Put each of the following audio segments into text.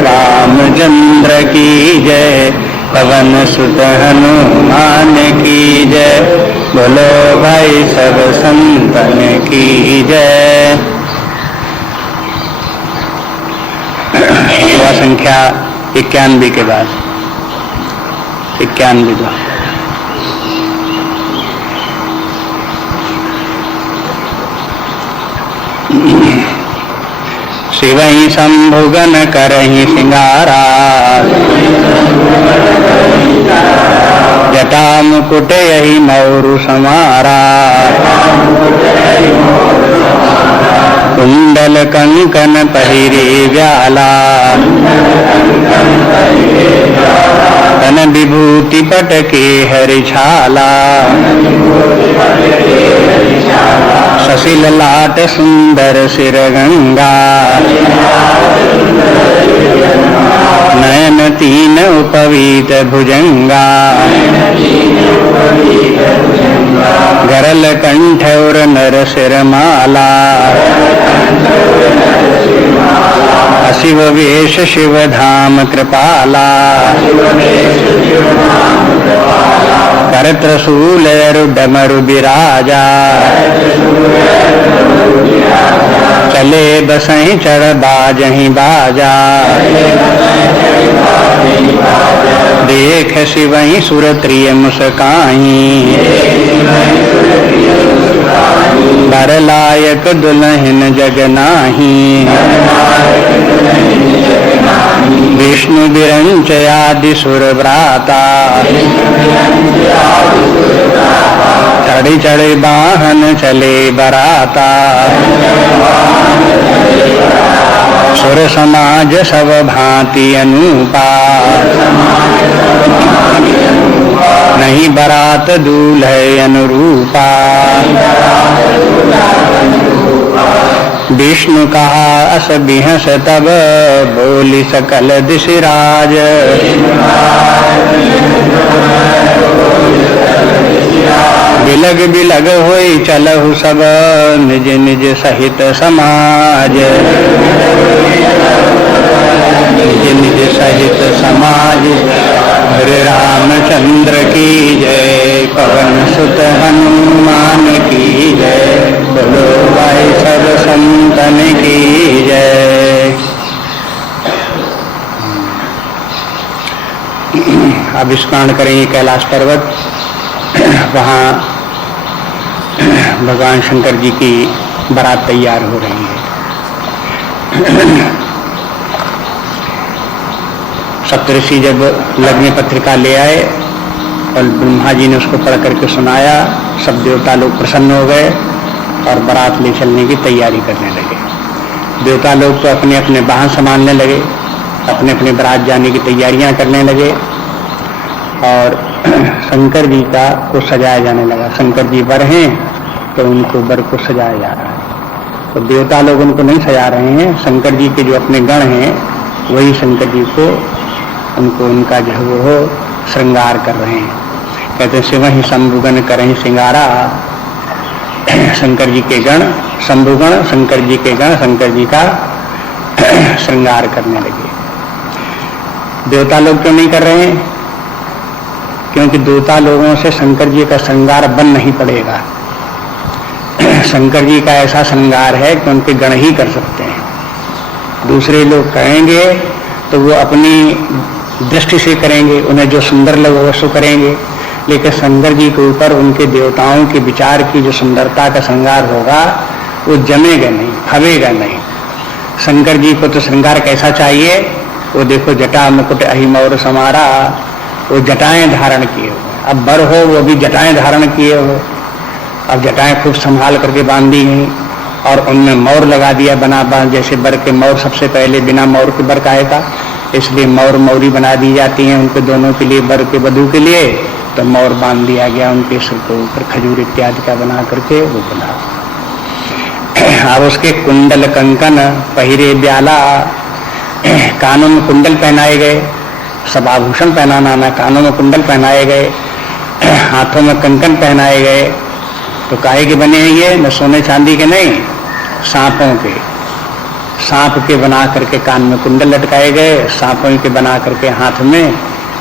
रामचंद्र की जय, पवन सुत हनुमान की जय, बोलो भाई सब संतन की जय। दुआ संख्या 91 के बाद 91 दुआ। शिवहि शंभुगन करहि सिंगारा, जटा मुकुट यही मौरु समारा, कुंडल कंकन पहिरे व्याला, तन विभूति पटके हरिछाला, शशिल लाट सुंदर सिर गंगा, नयन तीन उपवीत भुजंगा, गरल कंठ और नर सिर माला, शिव वेश शिव धाम कृपाला, कर त्रिशूल डमरु बिराजा, चले बसहि चढ़ बाजहि बाजा, देख शिवहि सुर त्रिय मुस्काई, बर लायक दुल्हन जग नाही, विष्णु बिरंच आदि सुर भ्राता, चढ़ी चढ़े वाहन चले बराता, सुर समाज सब भांति अनूपा, नहीं बरात दूल्हे अनुरूपा, विष्णु कहा अस बिहस तब, बोली सकल दिशराज, बिलग बिलग होई चलहु सब, निज निज सहित समाज, निज निज सहित समाज, हरे रामचंद्र की जय, पवन सुत हनुमान की जय, बोलो भाई सब संतन की जय। अब स्मरण करेंगे कैलाश पर्वत, वहाँ भगवान शंकर जी की बारात तैयार हो रही है। सप्तऋषि जब लग्न पत्रिका ले आए और ब्रह्मा जी ने उसको पढ़ करके सुनाया, सब देवता लोग प्रसन्न हो गए और बारात ले चलने की तैयारी करने लगे। देवता लोग तो अपने अपने वाहन संभालने लगे, अपने अपने बारात जाने की तैयारियां करने लगे और शंकर जी का को सजाया जाने लगा। शंकर जी वर हैं तो उनको वर को सजाया जा रहा है। तो देवता लोग उनको नहीं सजा रहे हैं, शंकर जी के जो अपने गण हैं वही शंकर जी को उनको उनका जो है वो श्रृंगार कर रहे हैं। कहते हैं शिव ही शंभुगन करहि सिंगारा, शंकर जी के गण शंभुगण, शंकर जी के गण शंकर जी का श्रृंगार करने लगे। देवता लोग क्यों नहीं कर रहे हैं? क्योंकि देवता लोगों से शंकर जी का श्रृंगार बन नहीं पड़ेगा। शंकर जी का ऐसा श्रृंगार है कि उनके गण ही कर सकते हैं। दूसरे लोग करेंगे तो वो अपनी दृष्टि से करेंगे, उन्हें जो सुंदर लगे वो सो करेंगे, लेकिन शंकर जी के ऊपर उनके देवताओं के विचार की जो सुंदरता का श्रृंगार होगा वो जमेगा नहीं, फबेगा नहीं। शंकर जी को तो श्रृंगार कैसा चाहिए? वो देखो जटा मुकुट अहि मौर समारा, वो जटाएं धारण किए हो। अब बर हो वो भी जटाएं धारण किए हो, अब जटाएं खूब संभाल करके बांधी हैं और उनमें मौर लगा दिया बना बांध, जैसे बर के मौर सबसे पहले बिना मौर के बर काहे का, इसलिए मौर मौरी बना दी जाती हैं उनके दोनों के लिए, बर के वधू के लिए। तो मौर बांध दिया गया उनके सिर के ऊपर, खजूर इत्यादि का बना करके वो बना। अब उसके कुंडल कंकन पहिरे ब्याला, कानों में कुंडल पहनाए गए, सब आभूषण पहनाना ना, कानों में कुंडल पहनाए गए, हाथों में कंकन पहनाए गए। तो काहे के बने हैं ये? न सोने चांदी के नहीं, सांपों के, सांप के बना करके कान में कुंडल लटकाए गए, सांपों के बना करके हाथ में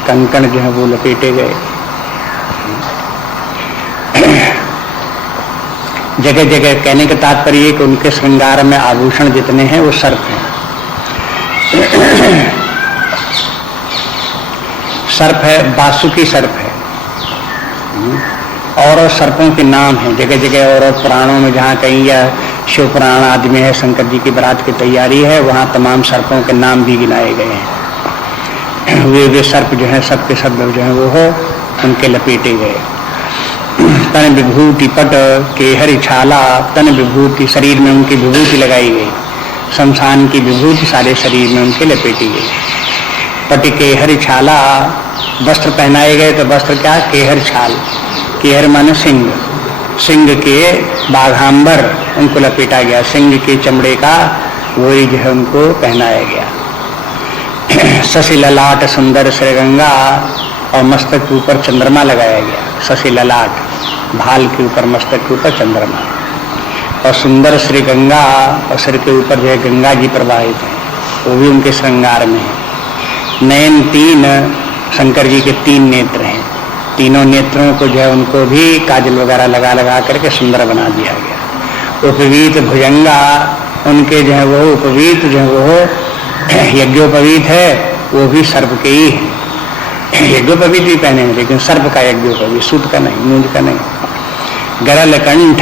कंकण जो है वो लपेटे गए। जगह जगह कहने का तात्पर्य कि उनके श्रृंगार में आभूषण जितने हैं वो सर्प हैं। सर्प है, वासुकी सर्प है। और सर्पों के नाम हैं जगह जगह, और पुराणों में जहाँ कहीं या शिव पुराण आदि में है, शंकर जी की बारात की तैयारी है, वहाँ तमाम सर्पों के नाम भी गिनाए गए हैं। वे सर्प जो है सब के सब जो है वो हो उनके लपेटे गए। तन विभूति पट के हरि छाला, तन विभूति शरीर में उनकी विभूति लगाई गई, शमशान की विभूति सारे शरीर में उनके लपेटी गई। पट के हरि छाला, वस्त्र पहनाए गए, तो वस्त्र क्या? केहर छाल, केहर माने सिंह, सिंह के बाघांबर उनको लपेटा गया, सिंह के चमड़े का वही जो है उनको पहनाया गया। शशि ललाट सुंदर श्रीगंगा, और मस्तक के ऊपर चंद्रमा लगाया गया। शशि ललाट, भाल के ऊपर मस्तक के ऊपर चंद्रमा, और सुंदर श्री गंगा, और सिर के ऊपर जो है गंगा जी प्रवाहित है, वो भी उनके श्रृंगार में है। नयन तीन, शंकर जी के 3 नेत्र हैं, तीनों नेत्रों को जो है उनको भी काजल वगैरह लगा लगा करके सुंदर बना दिया गया। उपवीत भुजंगा, उनके जो है वो उपवीत जो है वो यज्ञोपवीत है, वो भी सर्प के ही है। यज्ञोपवीत भी पहने हैं, लेकिन सर्प का यज्ञोपवीत, सूत का नहीं, मूंज का नहीं। गरल कंठ,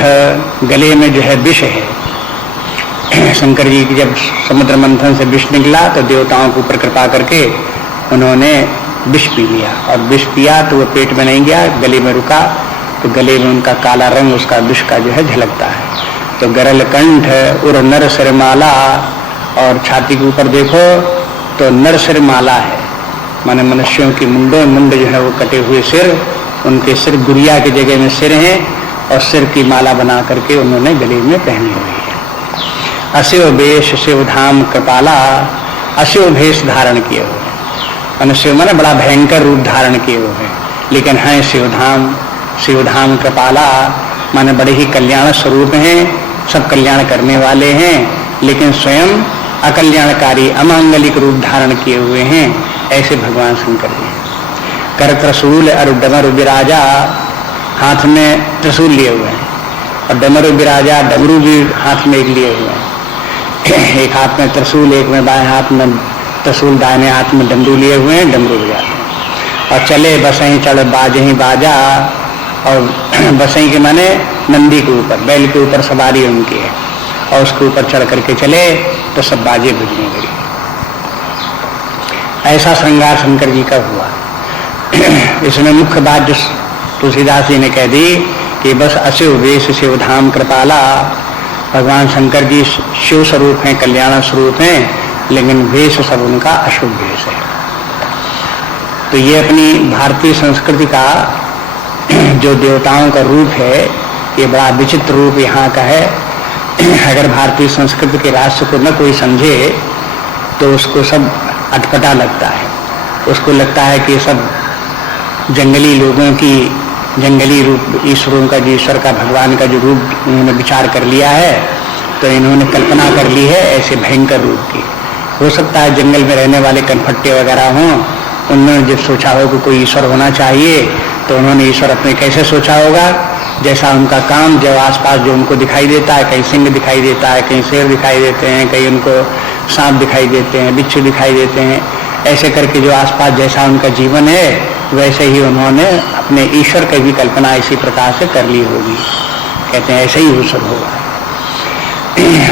गले में जो है विष है। शंकर जी की जब समुद्र मंथन से विष निकला तो देवताओं के ऊपर कृपा करके उन्होंने विष पी लिया, और विष पिया तो वो पेट में नहीं गया, गले में रुका, तो गले में उनका काला रंग उसका विष का जो है झलकता है। तो गरल कंठ उर नर सिरमाला, और छाती के ऊपर देखो तो नर सिरमाला है, माने मनुष्यों की मुंड जो है वो कटे हुए सिर, उनके सिर गुड़िया की जगह में सिर हैं, और सिर की माला बना करके उन्होंने गले में पहनी हुई है। अशिव वेश शिवधाम कृपाला, अशिव भेष धारण किए हुए, मनुष्य माने बड़ा भयंकर रूप धारण किए हुए हैं, लेकिन हैं शिवधाम, शिवधाम कृपाला माने बड़े ही कल्याण स्वरूप हैं, सब कल्याण करने वाले हैं, लेकिन स्वयं अकल्याणकारी अमांगलिक रूप धारण किए हुए हैं, ऐसे भगवान शंकर जी। कर त्रिशूल और डमरू विराजा, हाथ में त्रिशूल लिए हुए हैं, और डमरू विराजा, डमरू भी हाथ में एक लिए हुए हैं। एक हाथ में त्रिशूल, एक में बाएं हाथ में त्रिशूल, दाहिने हाथ में डमरू लिए हुए हैं, डमरू बजाते हैं। और चले बसहीं चढ़ बाजहीं बाजा, और बसहीं के माने नंदी के ऊपर, बैल के ऊपर सवारी उनकी है, और उसके ऊपर चढ़ करके चले तो सब बाजे बजने लगे। ऐसा श्रृंगार शंकर जी का हुआ। इसमें मुख्य बात जो तुलसीदास जी ने कह दी कि बस अशिव वेश शिवधाम कृपाला, भगवान शंकर जी शिव स्वरूप हैं, कल्याण स्वरूप हैं, लेकिन वेश सब उनका अशुभ वेश है। तो ये अपनी भारतीय संस्कृति का जो देवताओं का रूप है, ये बड़ा विचित्र रूप यहाँ का है। अगर भारतीय संस्कृति के रहस्य को न कोई समझे तो उसको सब अटपटा लगता है, उसको लगता है कि सब जंगली लोगों की, जंगली रूप ईश्वरों का, जो ईश्वर का, भगवान का जो रूप उन्होंने विचार कर लिया है, तो इन्होंने कल्पना कर ली है ऐसे भयंकर रूप की। हो सकता है जंगल में रहने वाले कनफट्टे वगैरह हों, उन्होंने जब सोचा हो कि कोई ईश्वर होना चाहिए, तो उन्होंने ईश्वर अपने कैसे सोचा होगा, जैसा उनका काम, जब आसपास जो उनको दिखाई देता है, कहीं सिंह दिखाई देता है, कहीं शेर दिखाई देते हैं, कहीं उनको सांप दिखाई देते हैं, बिच्छू दिखाई देते हैं, ऐसे करके जो आसपास जैसा उनका जीवन है, वैसे ही उन्होंने अपने ईश्वर की भी कल्पना इसी प्रकार से कर ली होगी। कहते हैं ऐसे ही वो सब होगा।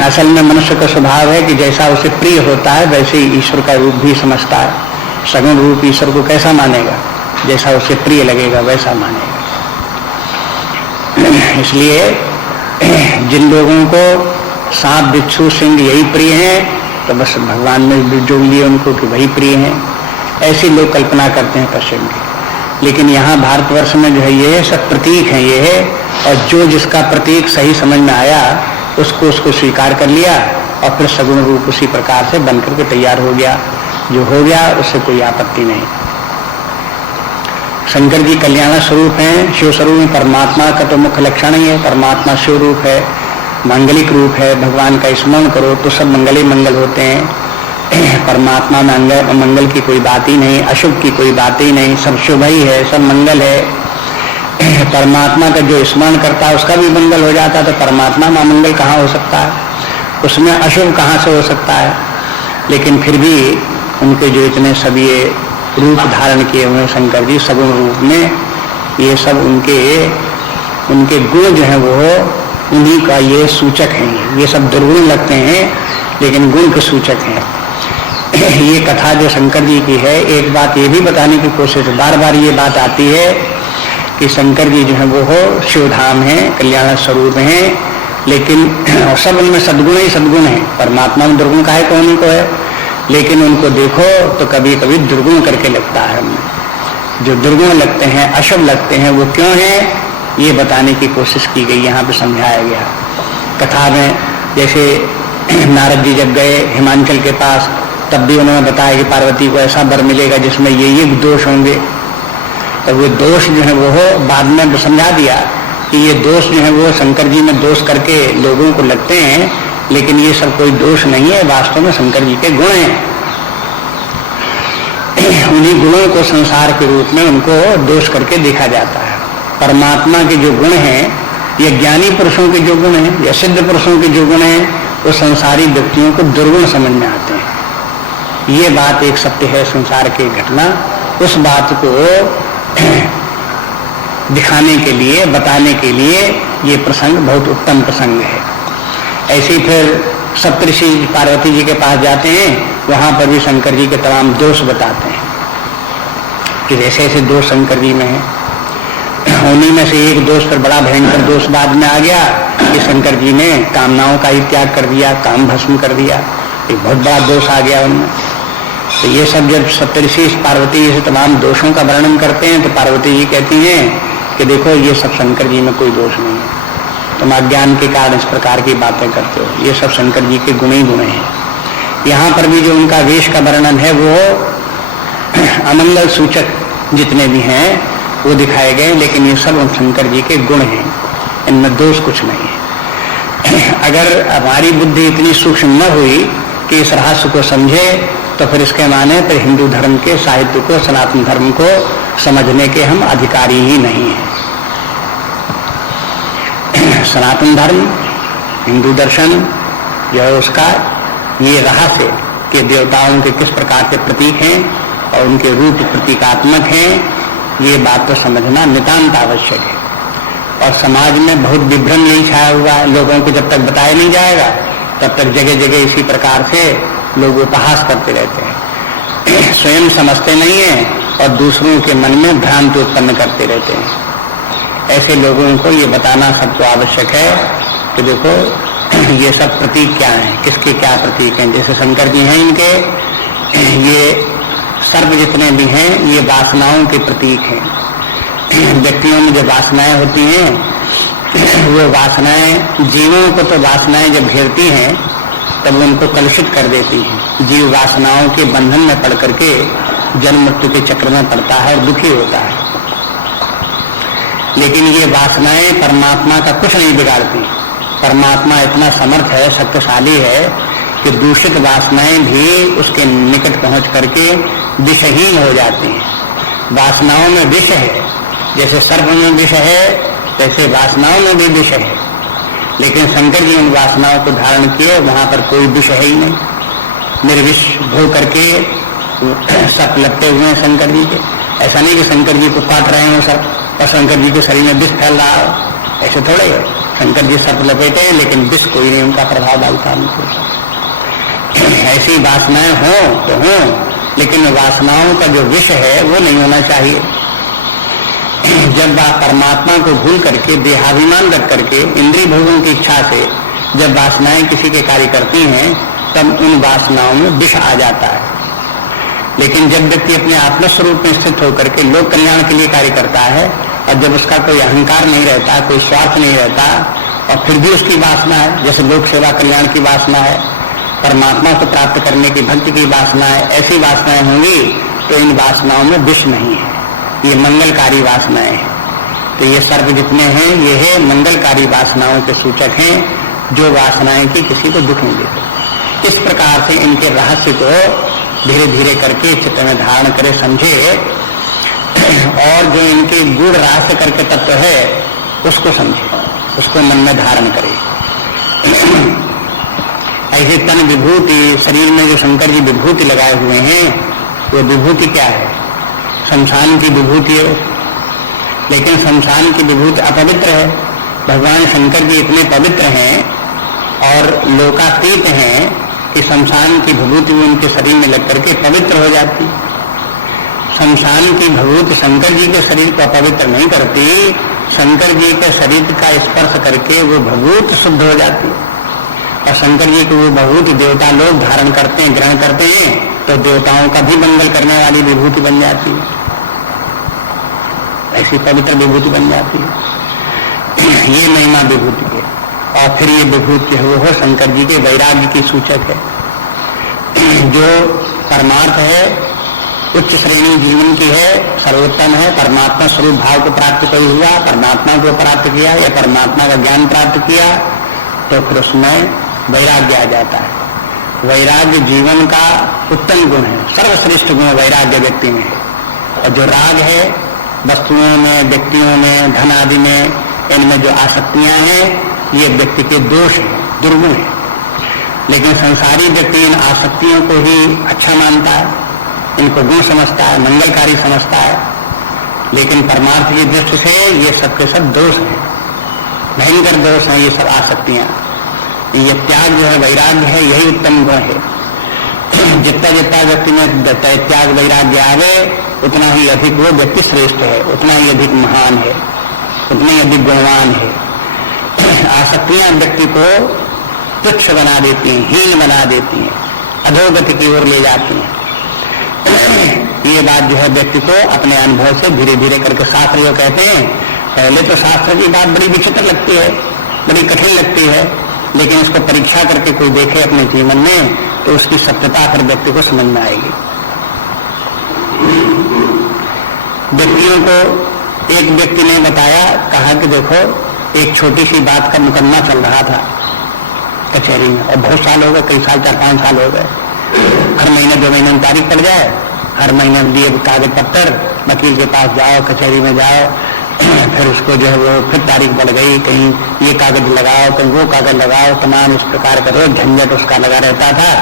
असल में मनुष्य का स्वभाव है कि जैसा उसे प्रिय होता है वैसे ही ईश्वर का रूप भी समझता है। सगुण रूप ईश्वर को कैसा मानेगा, जैसा उसे प्रिय लगेगा वैसा मानेगा। इसलिए जिन लोगों को सांप बिच्छू सिंह यही प्रिय हैं, तो बस भगवान में जोड़ लिए उनको कि वही प्रिय हैं, ऐसे लोग कल्पना करते हैं पश्चिम की। लेकिन यहाँ भारतवर्ष में जो है ये सब प्रतीक हैं, ये है, और जो जिसका प्रतीक सही समझ में आया उसको स्वीकार कर लिया, और फिर सगुण रूप उसी प्रकार से बन करके तैयार हो गया। जो हो गया उससे कोई आपत्ति नहीं। शंकर जी कल्याण स्वरूप हैं, शिव स्वरूप है, परमात्मा का तो मुख्य लक्षण ही है, परमात्मा शिव रूप है, मांगलिक रूप है, भगवान का स्मरण करो तो सब मंगल ही मंगल होते हैं। परमात्मा में मंगल की कोई बात ही नहीं, अशुभ की कोई बात ही नहीं, सब शुभ ही है, सब मंगल है। परमात्मा का जो स्मरण करता है उसका भी मंगल हो जाता है, तो परमात्मा में मंगल कहाँ हो सकता है, उसमें अशुभ कहाँ से हो सकता है। लेकिन फिर भी उनके जो इतने सब ये रूप धारण किए हुए शंकर जी सगुण रूप में, ये सब उनके गुण जो है वो उन्हीं का ये सूचक हैं। ये सब दुर्गुण लगते हैं लेकिन गुण के सूचक हैं। ये कथा जो शंकर जी की है, एक बात ये भी बताने की कोशिश, बार बार ये बात आती है कि शंकर जी जो है वो शिवधाम है, कल्याण स्वरूप हैं, लेकिन सब उनमें सद्गुण ही सद्गुण है। परमात्मा में दुर्गुण काहे को उन्हीं को है, लेकिन उनको देखो तो कभी कभी दुर्गुण करके लगता है हमें। जो दुर्गुण लगते हैं, अशुभ लगते हैं, वो क्यों है ये बताने की कोशिश की गई, यहाँ पे समझाया गया कथा में। जैसे नारद जी जब गए हिमांचल के पास, तब भी उन्होंने बताया कि पार्वती को ऐसा वर मिलेगा जिसमें ये दोष होंगे। तो वो दोष जो है वो बाद में समझा दिया कि ये दोष जो है वो शंकर जी में दोष करके लोगों को लगते हैं, लेकिन ये सब कोई दोष नहीं है, वास्तव में शंकर जी के गुण हैं। उन्हीं गुणों को संसार के रूप में उनको दोष करके देखा जाता है। परमात्मा के जो गुण हैं, ये ज्ञानी पुरुषों के जो गुण हैं या सिद्ध पुरुषों के जो गुण हैं, वो संसारी व्यक्तियों को दुर्गुण समझ में आते हैं। ये बात एक सत्य है संसार की घटना। उस बात को दिखाने के लिए, बताने के लिए ये प्रसंग बहुत उत्तम प्रसंग है। ऐसे ही फिर सप्तऋषि पार्वती जी के पास जाते हैं, वहां पर भी शंकर जी के तमाम दोष बताते हैं कि ऐसे ऐसे दोष शंकर जी में है। उन्हीं में से एक दोष पर बड़ा भयंकर दोष बाद में आ गया कि शंकर जी ने कामनाओं का ही त्याग कर दिया, काम भस्म कर दिया। एक बहुत बड़ा दोष आ गया उनमें। तो ये सब जब सप्तऋषि पार्वती जी से तमाम दोषों का वर्णन करते हैं, तो पार्वती जी कहती हैं कि देखो ये सब शंकर जी में कोई दोष नहीं है, तुम अज्ञान के कारण इस प्रकार की बातें करते हो, ये सब शंकर जी के गुण ही गुण हैं। यहाँ पर भी जो उनका वेश का वर्णन है वो अमंगल सूचक जितने भी हैं वो दिखाए गए, लेकिन ये सब शंकर जी के गुण हैं, इनमें दोष कुछ नहीं है। अगर हमारी बुद्धि इतनी सूक्ष्म न हुई कि इस रहस्य को समझे, तो फिर इसके माने फिर हिंदू धर्म के साहित्य को, सनातन धर्म को समझने के हम अधिकारी ही नहीं हैं। सनातन धर्म, हिंदू दर्शन जो है उसका ये रहस्य कि देवताओं के किस प्रकार के प्रतीक हैं और उनके रूप प्रतीकात्मक हैं, ये बात तो समझना नितांत आवश्यक है। और समाज में बहुत विभ्रम यही छाया हुआ है, लोगों को जब तक बताया नहीं जाएगा तब तक जगह जगह इसी प्रकार से लोग उपहास करते रहते हैं, स्वयं समझते नहीं है और दूसरों के मन में भ्रांति उत्पन्न करते रहते हैं। ऐसे लोगों को ये बताना सबको आवश्यक है कि देखो ये सब प्रतीक क्या हैं, किसके क्या प्रतीक हैं। जैसे शंकर जी हैं, इनके ये सर्प जितने भी हैं ये वासनाओं के प्रतीक हैं। व्यक्तियों में जो वासनाएं होती हैं वो वासनाएं, जीवों को तो वासनाएं जब घेरती हैं तब उनको कलुषित कर देती हैं। जीव वासनाओं के बंधन में पड़ करके जन्म मृत्यु के चक्र में पड़ता है और दुखी होता है। लेकिन ये वासनाएं परमात्मा का कुछ नहीं बिगाड़ती। परमात्मा इतना समर्थ है, शक्तिशाली है कि दूषित वासनाएं भी उसके निकट पहुंच करके विषहीन हो जाती हैं। वासनाओं में विष है, जैसे सर्प में विष है तैसे वासनाओं में भी विष है, लेकिन शंकर जी उन वासनाओं को धारण किए, वहां पर कोई विष है ही नहीं। निर्विष भो करके सर्प लपटे हुए हैं शंकर जी के। ऐसा नहीं कि शंकर जी को काट रहे हैं सर्प और शंकर जी के शरीर में विष फैल रहा हो, ऐसे थोड़े है। शंकर जी सर्प लपेटे हैं लेकिन विष कोई नहीं उनका प्रभाव डालता उनको। ऐसी वासनाएं हो तो हो, लेकिन वासनाओं का जो विष है वो नहीं होना चाहिए। जब आप परमात्मा को भूल करके, देहाभिमान रख करके, इंद्रिय भोगों की इच्छा से जब वासनाएं किसी के कार्य करती हैं तब उन वासनाओं में विष आ जाता है। लेकिन जब व्यक्ति अपने आत्म स्वरूप में स्थित होकर के लोक कल्याण के लिए कार्य करता है और जब उसका कोई अहंकार नहीं रहता, कोई स्वार्थ नहीं रहता और फिर भी उसकी वासना है, जैसे लोक सेवा कल्याण की वासना है, परमात्मा को प्राप्त करने की भक्ति की वासना है, ऐसी वासनाएं होंगी तो इन वासनाओं में विष नहीं है, ये मंगलकारी वासनाएं हैं। तो ये सर्प जितने हैं ये है मंगलकारी वासनाओं के सूचक हैं। जो वासनाएं की किसी को दुख नहीं देते। इस प्रकार से इनके रहस्य को धीरे धीरे करके चित्त में धारण करे, समझे, और जो इनके गूढ़ रहस्य करके तत्व है उसको समझे, उसको मन में धारण करे। ऐसे तन विभूति, शरीर में जो शंकर जी विभूति लगाए हुए हैं, वो विभूति क्या है? शमशान की विभूति है, लेकिन शमशान की विभूति अपवित्र है। भगवान शंकर जी इतने पवित्र हैं और लोकातीत हैं कि शमशान की विभूति उनके शरीर में लग करके पवित्र हो जाती। शमशान की विभूति शंकर जी के शरीर को अपवित्र नहीं करती, शंकर जी के शरीर का स्पर्श करके वो विभूति शुद्ध हो जाती। और शंकर जी को वो विभूति देवता लोग धारण करते हैं, ग्रहण करते हैं, तो देवताओं का भी मंगल करने वाली विभूति बन जाती है, ऐसी पवित्र विभूति बन जाती है। ये महिमा विभूति है। और फिर ये विभूति है वो शंकर जी के वैराग्य की सूचक है। जो परमार्थ है, उच्च श्रेणी जीवन की है, सर्वोत्तम है, परमात्मा स्वरूप भाव को प्राप्त कोई हुआ, परमात्मा को प्राप्त किया या परमात्मा का ज्ञान प्राप्त किया, तो फिर उसमें वैराग्य आ जाता है। वैराग्य जीवन का उत्तम गुण है, सर्वश्रेष्ठ गुण वैराग्य व्यक्ति में है। और जो राग है वस्तुओं में, व्यक्तियों में, धन आदि में, इनमें जो आसक्तियां हैं, ये व्यक्ति के दोष है, दुर्गुण है। लेकिन संसारी व्यक्ति इन आसक्तियों को ही अच्छा मानता है, इनको गुण समझता है, मंगलकारी समझता है। लेकिन परमार्थ की दृष्टि से ये सब के सब दोष हैं, भयंकर दोष हैं ये सब आसक्तियां। ये त्याग जो है, वैराग्य है, यही उत्तम गुण है। जितना जितना व्यक्ति में त्याग वैराग्य आवे, उतना ही अधिक वो व्यक्ति श्रेष्ठ है, उतना ही अधिक महान है, उतना ही अधिक गुणवान है। आसक्तियां व्यक्ति को तुच्छ बना देती हैं, हीन बना देती हैं, अधोगति की ओर ले जाती हैं। ये बात जो है व्यक्ति को अपने अनुभव से धीरे धीरे करके, शास्त्र जो कहते हैं, पहले तो शास्त्र की बात बड़ी विचित्र लगती है, बड़ी कठिन लगती है, लेकिन उसको परीक्षा करके कोई देखे अपने जीवन में, तो उसकी सत्यता फिर व्यक्ति को समझ में आएगी। व्यक्तियों को एक व्यक्ति ने बताया, कहा कि देखो एक छोटी सी बात का मुकदमा चल रहा था कचहरी में, और बहुत साल हो गए, कई साल, 4-5 साल हो गए। हर महीने 2 महीने में तारीख पड़ जाए, हर महीने दिए कागज पत्तर, वकील के पास जाओ, कचहरी में जाओ, फिर उसको जो है वो फिर तारीख बढ़ गई, कहीं ये कागज लगाओ, कहीं वो कागज लगाओ, तमाम इस प्रकार का रोज झंझट उसका लगा रहता था।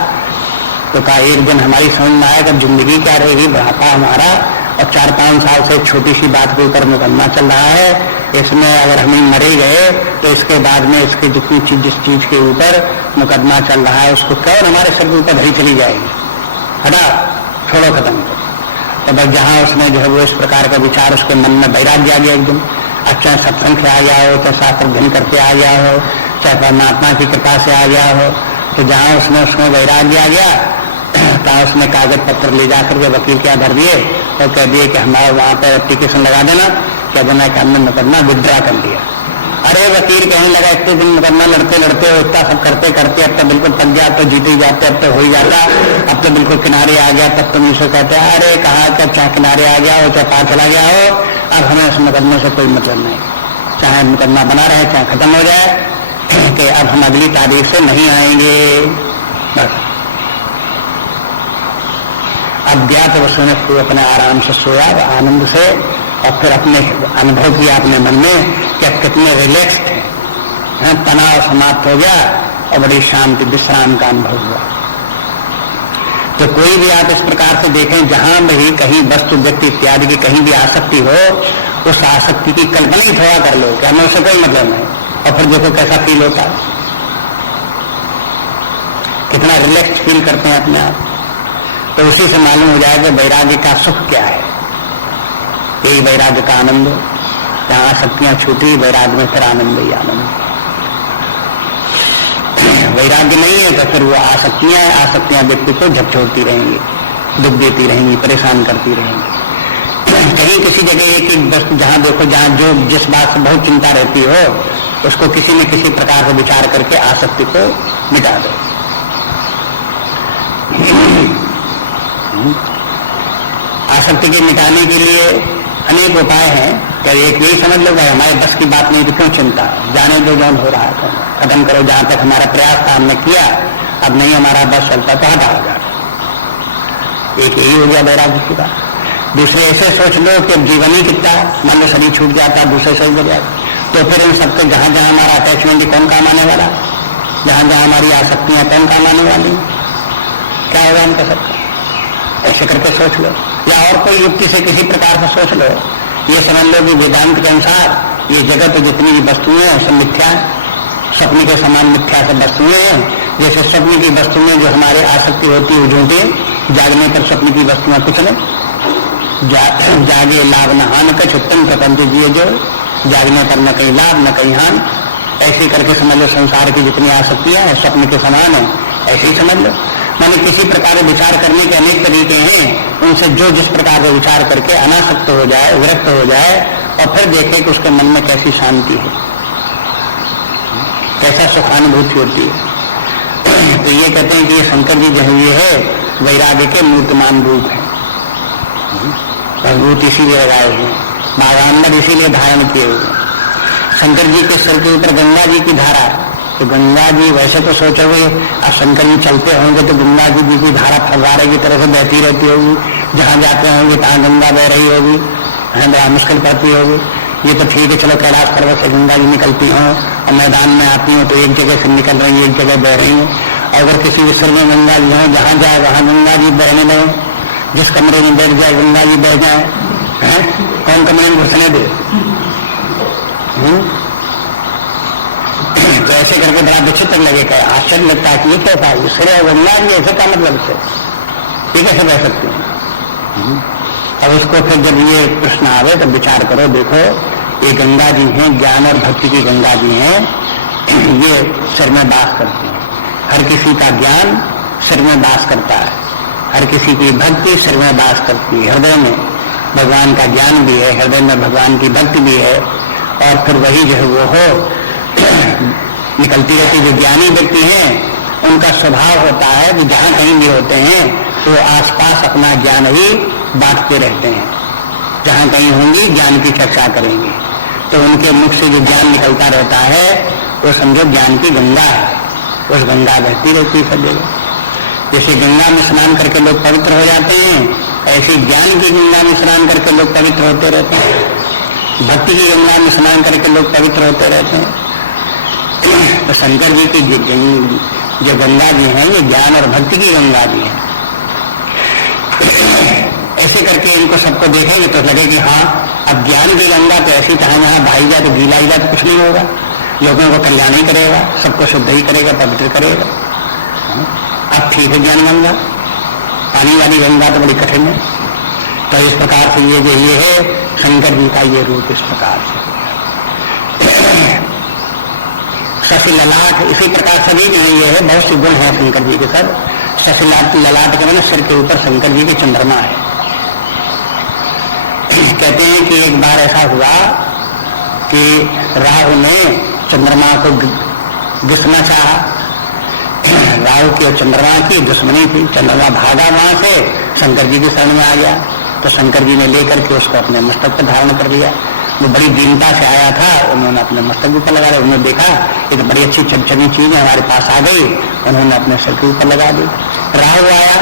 तो कहा एक दिन हमारी समझ में आया कि जिंदगी क्या रहेगी, बढ़ापा हमारा, और 4-5 साल से छोटी सी बात के ऊपर मुकदमा चल रहा है, इसमें अगर हम मरे गए तो इसके बाद में इसके जितनी चीज, जिस चीज के ऊपर मुकदमा चल रहा है, उसको कौन हमारे सर के ऊपर भरी चली जाएगी, हटा, छोड़ो, खत्म। तो बस जहाँ उसने जो है वो इस प्रकार का विचार उसके मन में वैराग्य आ गया एकदम। अब चाहे सत्संग से आ गया हो, चाहे शास्त्र अध्ययन करके आ गया हो, चाहे परमात्मा की कृपा से आ गया हो, तो जहाँ उसमें वैराग्य आ गया, तहाँ उसने कागज पत्र ले जाकर के वकील क्या भर दिए और कह दिए कि हमारा वहाँ पर एप्लीकेशन लगा देना, क्या देना कि हमने मुकदमा विड्रॉ कर लिया। अरे वकील कहने लगा, इतने दिन मुकदमा लड़ते लड़ते हो, इतना सब करते करते अब तो बिल्कुल पक गया, तो जीते ही जाते, अब तो हो ही जाता, अब तो बिल्कुल किनारे आ गया। तब तुम मुझसे कहते अरे कहा कि चाहे किनारे आ गया हो, चाहे पार चला गया हो, अब हमें उस मुकदमे से कोई मतलब नहीं, चाहे मुकदमा बना रहे, चाहे खत्म हो जाए, कि अब हम अगली तारीख से नहीं आएंगे। बस अज्ञात वसु ने अपने आराम से सोया, आनंद से, और फिर अपने अनुभव किया अपने मन में कि अब कितने रिलैक्स थे, तनाव समाप्त हो गया और बड़ी शांति विश्राम का अनुभव हुआ। तो कोई भी आप इस प्रकार से देखें, जहां भी कहीं वस्तु व्यक्ति इत्यादि की कहीं भी आसक्ति हो, उस आसक्ति की कल्पना ही थोड़ा कर लो कि हमें उससे कोई मतलब नहीं, और फिर देखो कैसा फील होता है, कितना रिलैक्स फील करते हैं अपने आप। तो उसी से मालूम हो जाएगा वैराग्य का सुख क्या है। यही वैराग्य का आनंद, जहाँ आसक्तियां छूटी, वैराग्य में फिर आनंद ही आनंद। वैराग्य नहीं है तो फिर वो आसक्तियां व्यक्ति को झकझोरती रहेंगी, दुख देती रहेंगी, परेशान करती रहेंगी। कहीं किसी जगह एक वस्तु जहाँ देखो, जहाँ जो जिस बात से बहुत चिंता रहती हो, उसको किसी न किसी प्रकार से विचार करके आसक्ति को मिटा दो। आसक्ति के मिटाने के लिए अनेक उपाय हैं। क्या एक यही समझ लो भाई हमारे बस की बात नहीं तो क्यों चिंता, जाने दो जौन हो रहा है खत्म करो, जहां तक हमारा प्रयास था हमने किया, अब नहीं हमारा बस चलता तो हटा हो जाए। एक यही हो गया वैराग्य की बात। दूसरे ऐसे सोच लो कि अब जीवन ही कितना, मान लो शरीर छूट जाता, दूसरे शरीर बन जाता, तो फिर इन सबके जहां जहां हमारा अटैचमेंट कौन काम आने वाला, जहां जहां हमारी आसक्तियां कौन काम आने वाली, क्या होगा उनका सबका? ऐसे करके सोच लो, या और कोई युक्ति से किसी प्रकार से सोच लो। ये समझ लो कि वेदांत के अनुसार ये जगत जितनी भी वस्तुएं हैं सब मिथ्या, स्वप्न के समान मिथ्या सब वस्तुएं हैं। जैसे स्वप्न की वस्तु में जो हमारे आसक्ति होती है झूठे, जागने पर स्वप्न की वस्तुएं कुछ नहीं, जागे लाभ न हान कछ उत्तम प्रपंच दिए जो, जागने पर न कहीं लाभ न कहीं हान। ऐसे करके समझ लो संसार की जितनी आसक्तियां हैं स्वप्न के समान है, ऐसे ही समझ लो। माने किसी प्रकार विचार करने के अनेक तरीके हैं, उनसे जो जिस प्रकार का विचार करके अनासक्त हो जाए, विरक्त हो जाए, और फिर देखे कि उसके मन में कैसी शांति है, कैसा सुखानुभूति होती है। तो ये कहते हैं कि ये शंकर जी जो ये है वैराग्य के मूर्तमान रूप है, भगवत इसीलिए लगाए हैं, बागानंद इसीलिए धारण किए हुए। शंकर जी के सिर के ऊपर गंगा जी की धारा, तो गंगा जी वैसे तो सोचोगे अब शंकर जी चलते होंगे तो गंगा जी की धारा फव्वारे की तरह से बहती रहती होगी, जहां जाते होंगे तहां गंगा बह रही होगी, बड़ा मुश्किल पड़ती होगी। ये तो ठीक है, चलो कैलाश पर्वत से गंगा जी निकलती हों और मैदान में आती हूँ तो एक जगह से निकल रही है, एक जगह बह रही है। अगर किसी के सिर में गंगा जी हो, जहां जाए वहां गंगा जी बहने लगे, जिस कमरे में बैठ जाए गंगा जी बह जाए, कौन कमरे में घुसने दे? तो ऐसे करके बड़ा विचित्र लगेगा, आश्चर्य लगता है कि ये कैसा है, सिर गंगा जी ऐसे का मतलब से ये कैसे बह सकते हैं? अब उसको फिर जब ये प्रश्न आवे तो विचार करो, देखो ये गंगा जी हैं, ज्ञान और भक्ति की गंगा जी हैं, ये सिर में वास करती हैं। हर किसी का ज्ञान सिर में वास करता है, हर किसी की भक्ति सिर में वास करती है। हृदय में भगवान का ज्ञान भी है, हृदय में भगवान की भक्ति भी है, और फिर वही जो है वो हो निकलती रहती। जो ज्ञानी व्यक्ति हैं उनका स्वभाव होता है कि जहां कहीं भी होते हैं तो आसपास अपना ज्ञान ही बांटते रहते हैं, जहां कहीं होंगी ज्ञान की चर्चा करेंगे, तो उनके मुख से जो ज्ञान निकलता रहता है वो समझो ज्ञान की गंगा है, उस गंगा बहती रहती है सब जगह। जैसे गंगा में स्नान करके लोग पवित्र हो जाते हैं, ऐसे ज्ञान की गंगा में स्नान करके लोग पवित्र होते रहते हैं, भक्ति की गंगा में स्नान करके लोग पवित्र होते रहते हैं। तो शंकर जी की जो गंगा जी हैं ये ज्ञान और भक्ति की गंगा जी है। ऐसे करके इनको सबको देखेंगे तो लगे कि हाँ अब ज्ञान की गंगा तो ऐसी जहां जहां भाई जाए तो गीला ही जाए तो कुछ नहीं होगा, लोगों को कल्याण ही करेगा, सबको शुद्ध ही करेगा, पवित्र करेगा। अब ठीक है ज्ञान गंगा, पानी वाली गंगा तो बड़ी कठिन है। तो इस प्रकार से ये जो ये है शंकर जी का ये रूप इस प्रकार से शशि ललाट, इसी प्रकार सभी जो ये है बहुत सी गुण है शंकर जी के सब। शशि ललाट के मैंने सिर के ऊपर शंकर जी की चंद्रमा है। कहते हैं कि एक बार ऐसा हुआ कि राहु ने चंद्रमा को दुश्मना चाहा, राहु की और चंद्रमा की दुश्मनी थी। चंद्रमा भागा वहां से, शंकर जी की शरण में आ गया, तो शंकर जी ने लेकर के उसको अपने मस्तक पर धारण कर लिया। वो बड़ी दीनता से आया था, उन्होंने अपने मस्तक ऊपर लगा लिया। उन्होंने देखा ये तो बड़ी अच्छी चमचमी चीज हमारे पास आ गई, उन्होंने अपने सर के ऊपर लगा दी। राहु आया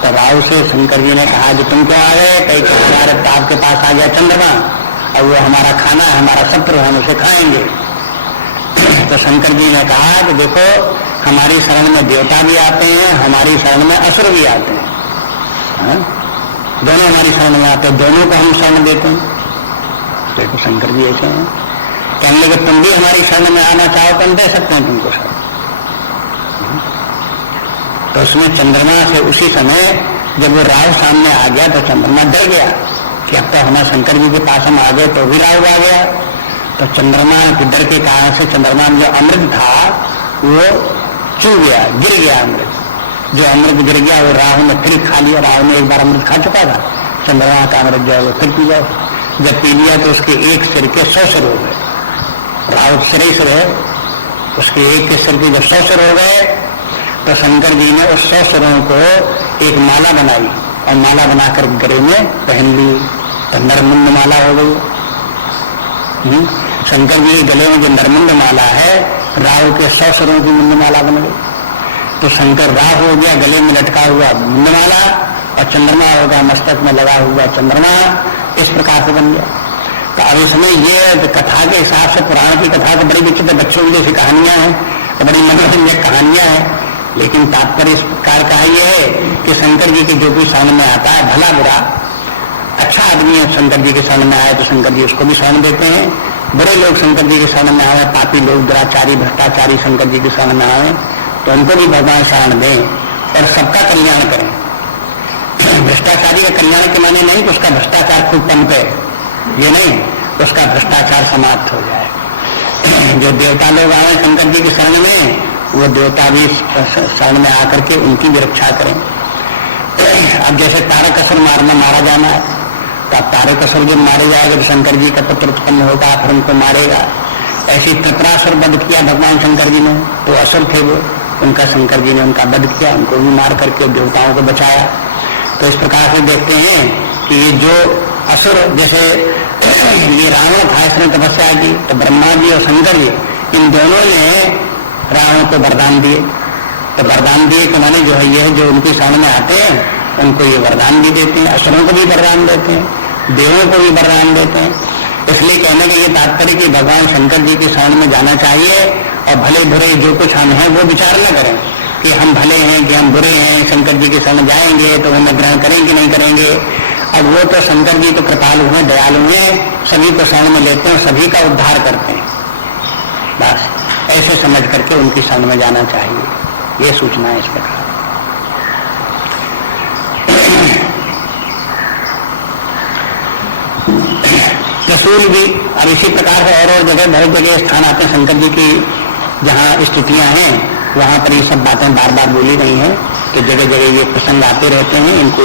तो राहु से शंकर जी ने कहा कि तुम क्या आए? कहीं हमारे आपके पास आ गया चंद्रमा, और वो हमारा खाना है, हमारा शत्रु, हम उसे खाएंगे। तो शंकर जी ने कहा कि देखो हमारी शरण में देवता भी आते हैं, हमारी शरण में असुर भी आते हैं, दोनों हमारी शरण में आते हैं, दोनों को हम शरण देते हैं। देखो शंकर जी ऐसे हैं, कहने लगे तुम भी हमारी शरण में आना चाहो तो हम दे सकते हैं तुमको शरण। तो उसमें चंद्रमा से उसी समय जब वो राहु सामने आ गया तो चंद्रमा डर गया कि अब तो हमारे शंकर जी के पास हम आ गए तो भी राहु आ गया। तो चंद्रमा के डर के कारण से चंद्रमा में जो अमृत था वो चू गया, गिर गया अमृत। जो अमृत गिर गया वो राहु ने फिर खा लिया। राहु ने एक बार अमृत खा चुका था, चंद्रमा का अमृत जो है वो फिर पी लिया। जब पी लिया तो उसके एक सिर के 100 सिर हो गए। राहु सिर ही सिर है, उसके एक के सिर के जब 100 सिर हो गए तो शंकर जी ने उस 100 सिरों को एक माला बनाई और माला बनाकर गले में पहन ली, तो नरमुंड माला हो गई। शंकर जी के गले में जो नरमुंड माला है, राहु के 100 सरों की मुंडमाला बन गई। तो शंकर राहु हो गया, गले में लटका हुआ मुंडमाला, और चंद्रमा होगा मस्तक में लगा हुआ चंद्रमा, इस प्रकार से बन गया। तो अब इसमें ये कथा के हिसाब से, पुराण की कथा तो बड़ी विचित्र, बच्चों की जैसी कहानियां हैं, तो बड़ी मनोरंजक कहानियां हैं, लेकिन तात्पर्य इस प्रकार का ये है कि शंकर जी के जो भी सामने आता है, भला बुरा, अच्छा आदमी है शंकर जी के सामने आए तो शंकर जी उसको भी शरण देते हैं, बुरे लोग शंकर जी के सामने आए, पापी लोग, दुराचारी, भ्रष्टाचारी शंकर जी के सामने आए तो उनको भी भगवान शरण दें और सबका कल्याण करें। भ्रष्टाचारी का कल्याण के माने नहीं कि उसका भ्रष्टाचार खूब पनपे, ये नहीं, उसका भ्रष्टाचार समाप्त हो जाए। जो देवता लोग आए शंकर जी के शरण में, वो देवता भी शरण में आकर के उनकी भी रक्षा करें। अब जैसे तारकासुर मारा जाना है, तो अब तारकासुर जब मारे जाएगा तो शंकर जी का पुत्र उत्पन्न होगा, फिर उनको मारेगा। ऐसी त्रिपुरासुर वध किया भगवान शंकर जी ने, तो असुर थे वो, उनका शंकर जी ने उनका वध किया, उनको भी मार करके देवताओं को बचाया। तो इस प्रकार से देखते हैं कि ये जो असुर, जैसे ये रावण था, इसने तपस्या की, तो ब्रह्मा जी और शंकर जी इन दोनों ने रावण को वरदान दिए। तो वरदान दिए कि माने जो है ये जो उनके सामने आते हैं उनको ये वरदान भी देते हैं, असुरों को भी वरदान देते हैं, देवों को भी वरदान देते हैं। इसलिए कहने का ये तात्पर्य कि भगवान शंकर जी के सामने जाना चाहिए और भले बुरे जो कुछ हम हैं वो विचार न करें कि हम भले हैं कि हम बुरे हैं, शंकर जी के सामने जाएंगे तो हमें ग्रहण करें कि नहीं करेंगे। अब वो तो शंकर जी तो कृपालु हैं, दयालु हैं, सभी को शरण में लेते हैं, सभी का उद्धार करते हैं। बस ऐसे समझ करके उनकी शरण में जाना चाहिए, ये सूचना है इस प्रकार। त्रिशूल भी अब इसी प्रकार से और जगह बहुत जगह स्थान आते हैं शंकर जी की, जहाँ स्थितियां हैं वहां पर ये सब बातें बार बार बोली गई हैं, तो जगह जगह ये प्रसंग आते रहते हैं। इनको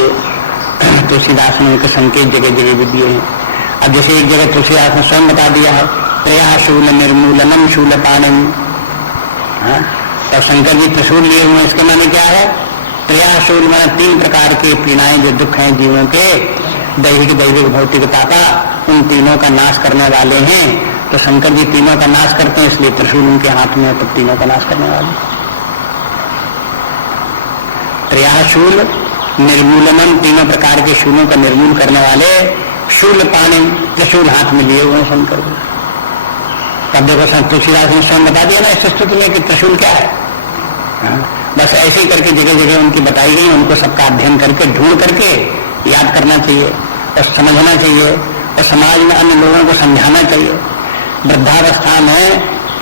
तुलसीदास ने उनके संकेत जगह जगह भी दिए हैं। अब जैसे एक जगह तुलसीदास ने स्वयं बता दिया है, प्रया शूल निर्मूलनम शूलपानम, और शंकर जी त्रिशूल लिए हुए, इसके माने क्या है? प्रयाशूल माने 3 प्रकार के पीड़ाएं जो दुख हैं जीवों के, दैहिक, दैविक, भौतिकता का, उन तीनों का नाश करने वाले हैं। तो शंकर जी तीनों का नाश करते हैं, इसलिए त्रिशूल उनके हाथ में है, तो तीनों का नाश करने वाले। प्रयाशूल निर्मूलनम, तीनों प्रकार के शूलों का निर्मूल करने वाले, शूल पानी, त्रिशूल हाथ में लिए हुए शंकर जी। तब देखो तुलसीदास ने स्वयं बता दिया ना इस स्तुति में कि त्रिशूल क्या है। बस ऐसे ही करके जगह जगह उनकी बताई गई, उनको सबका अध्ययन करके ढूंढ करके याद करना चाहिए और समझना चाहिए और समाज में अन्य लोगों को समझाना चाहिए। वृद्धावस्था में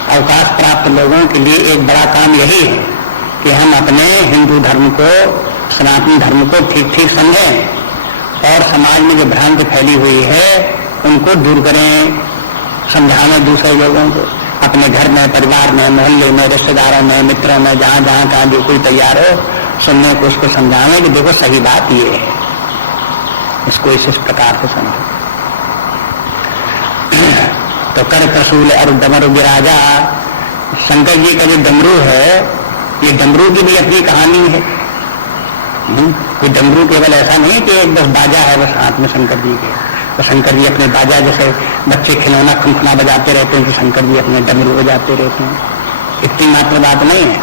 अवकाश प्राप्त लोगों के लिए एक बड़ा काम यही है कि हम अपने हिंदू धर्म को, सनातन धर्म को ठीक ठीक समझें और समाज में जो भ्रांति फैली हुई है उनको दूर करें, समझाने दूसरे लोगों को, अपने घर में, परिवार में, मोहल्ले में, रिश्तेदारों में, मित्रों में, जहाँ जहाँ कहाँ जो कोई तैयार हो सुनने को उसको समझाने कि देखो सही बात ये है, इसको इस प्रकार से समझो। तो कर त्रिशूल और डमरू विराजा, शंकर जी का जो डमरू है, ये डमरू की भी अपनी कहानी है। कोई डमरू केवल ऐसा नहीं कि एक बस बाजा है बस हाथ में शंकर जी के, तो शंकर जी अपने बाजा, जैसे बच्चे खिलौना खनखना बजाते रहते हैं, तो शंकर जी अपने डमरू बजाते रहते हैं, इतनी मात्र बात नहीं है।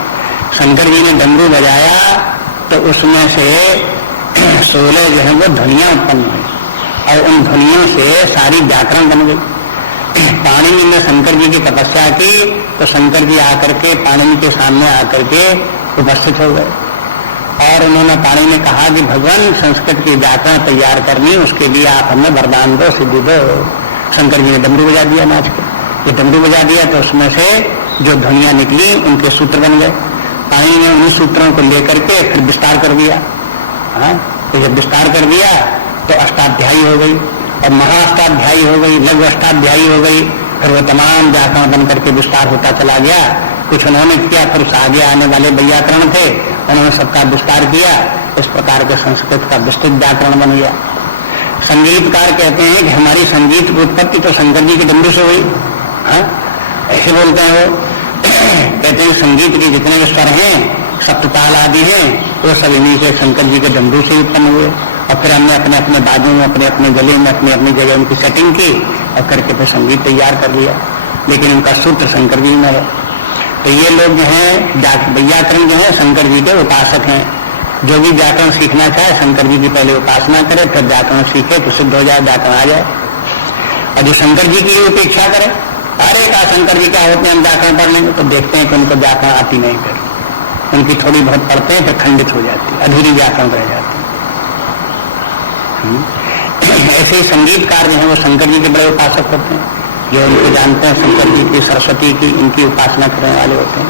शंकर जी ने डमरू बजाया तो उसमें से 16 जो है वो ध्वनियां उत्पन्न हुई और उन ध्वनियों से सारी व्याकरण बन गई। पाणिनि ने शंकर जी की तपस्या की तो शंकर जी आकर के पाणिनि के सामने आकर के उपस्थित हो गए और उन्होंने पाणिनि ने कहा कि भगवान संस्कृत की व्याकरण तैयार करनी, उसके लिए आप हमें वरदान दो, सिद्धि दो। शंकर जी ने डमरू बजा दिया नाच के, ये डमरू बजा दिया तो उसमें से जो ध्वनियां निकली उनके सूत्र बन गए। पाणिनि ने उन सूत्रों को लेकर के फिर विस्तार कर दिया। तो जब विस्तार कर दिया तो अष्टाध्यायी हो गई और महाअष्टाध्यायी हो गई, लघु अष्टाध्यायी हो गई, फिर वो तमाम व्याकरण बन करके विस्तार होता चला गया। कुछ उन्होंने किया, फिर आगे आने वाले व्याकरण थे उन्होंने सबका विस्तार किया। इस प्रकार के संस्कृत का विस्तृत व्याकरण बन गया। संगीतकार कहते हैं कि हमारी संगीत की उत्पत्ति तो शंकर जी के डमरू से हुई। ऐसे बोलते हैं वो, कहते हैं संगीत के जितने स्वर हैं, सप्तताल आदि हैं, वो सब इन्हीं से शंकर जी के डमरू से उत्पन्न हुए और फिर हमने अपने अपने बाजू में, अपने अपने गले में, अपनी अपनी जगह उनकी सेटिंग की और करके फिर संगीत तैयार कर लिया। लेकिन उनका सूत्र शंकर जी में है। तो ये लोग जो हैं व्याकरण जो है शंकर जी के उपासक हैं। जो भी व्याकरण सीखना चाहे शंकर जी की पहले उपासना करे, फिर व्याकरण सीखे तो सिद्ध हो जाए, व्याकरण आ जाए। और जो शंकर जी की उपेक्षा करे, अरे का शंकर जी क्या होते हैं, हम व्याकरण पढ़ लेंगे, तो देखते हैं कि उनको व्याकरण आती नहीं। फिर उनकी थोड़ी बहुत पढ़ते हैं, फिर खंडित हो जाती है, अधूरी व्याकरण रह जाती है। ऐसे ही संगीतकार जो है वो शंकर जी के बड़े उपासक होते हैं, जो उनको जानते हैं, शंकर जी की, सरस्वती की, इनकी उपासना करने वाले होते हैं।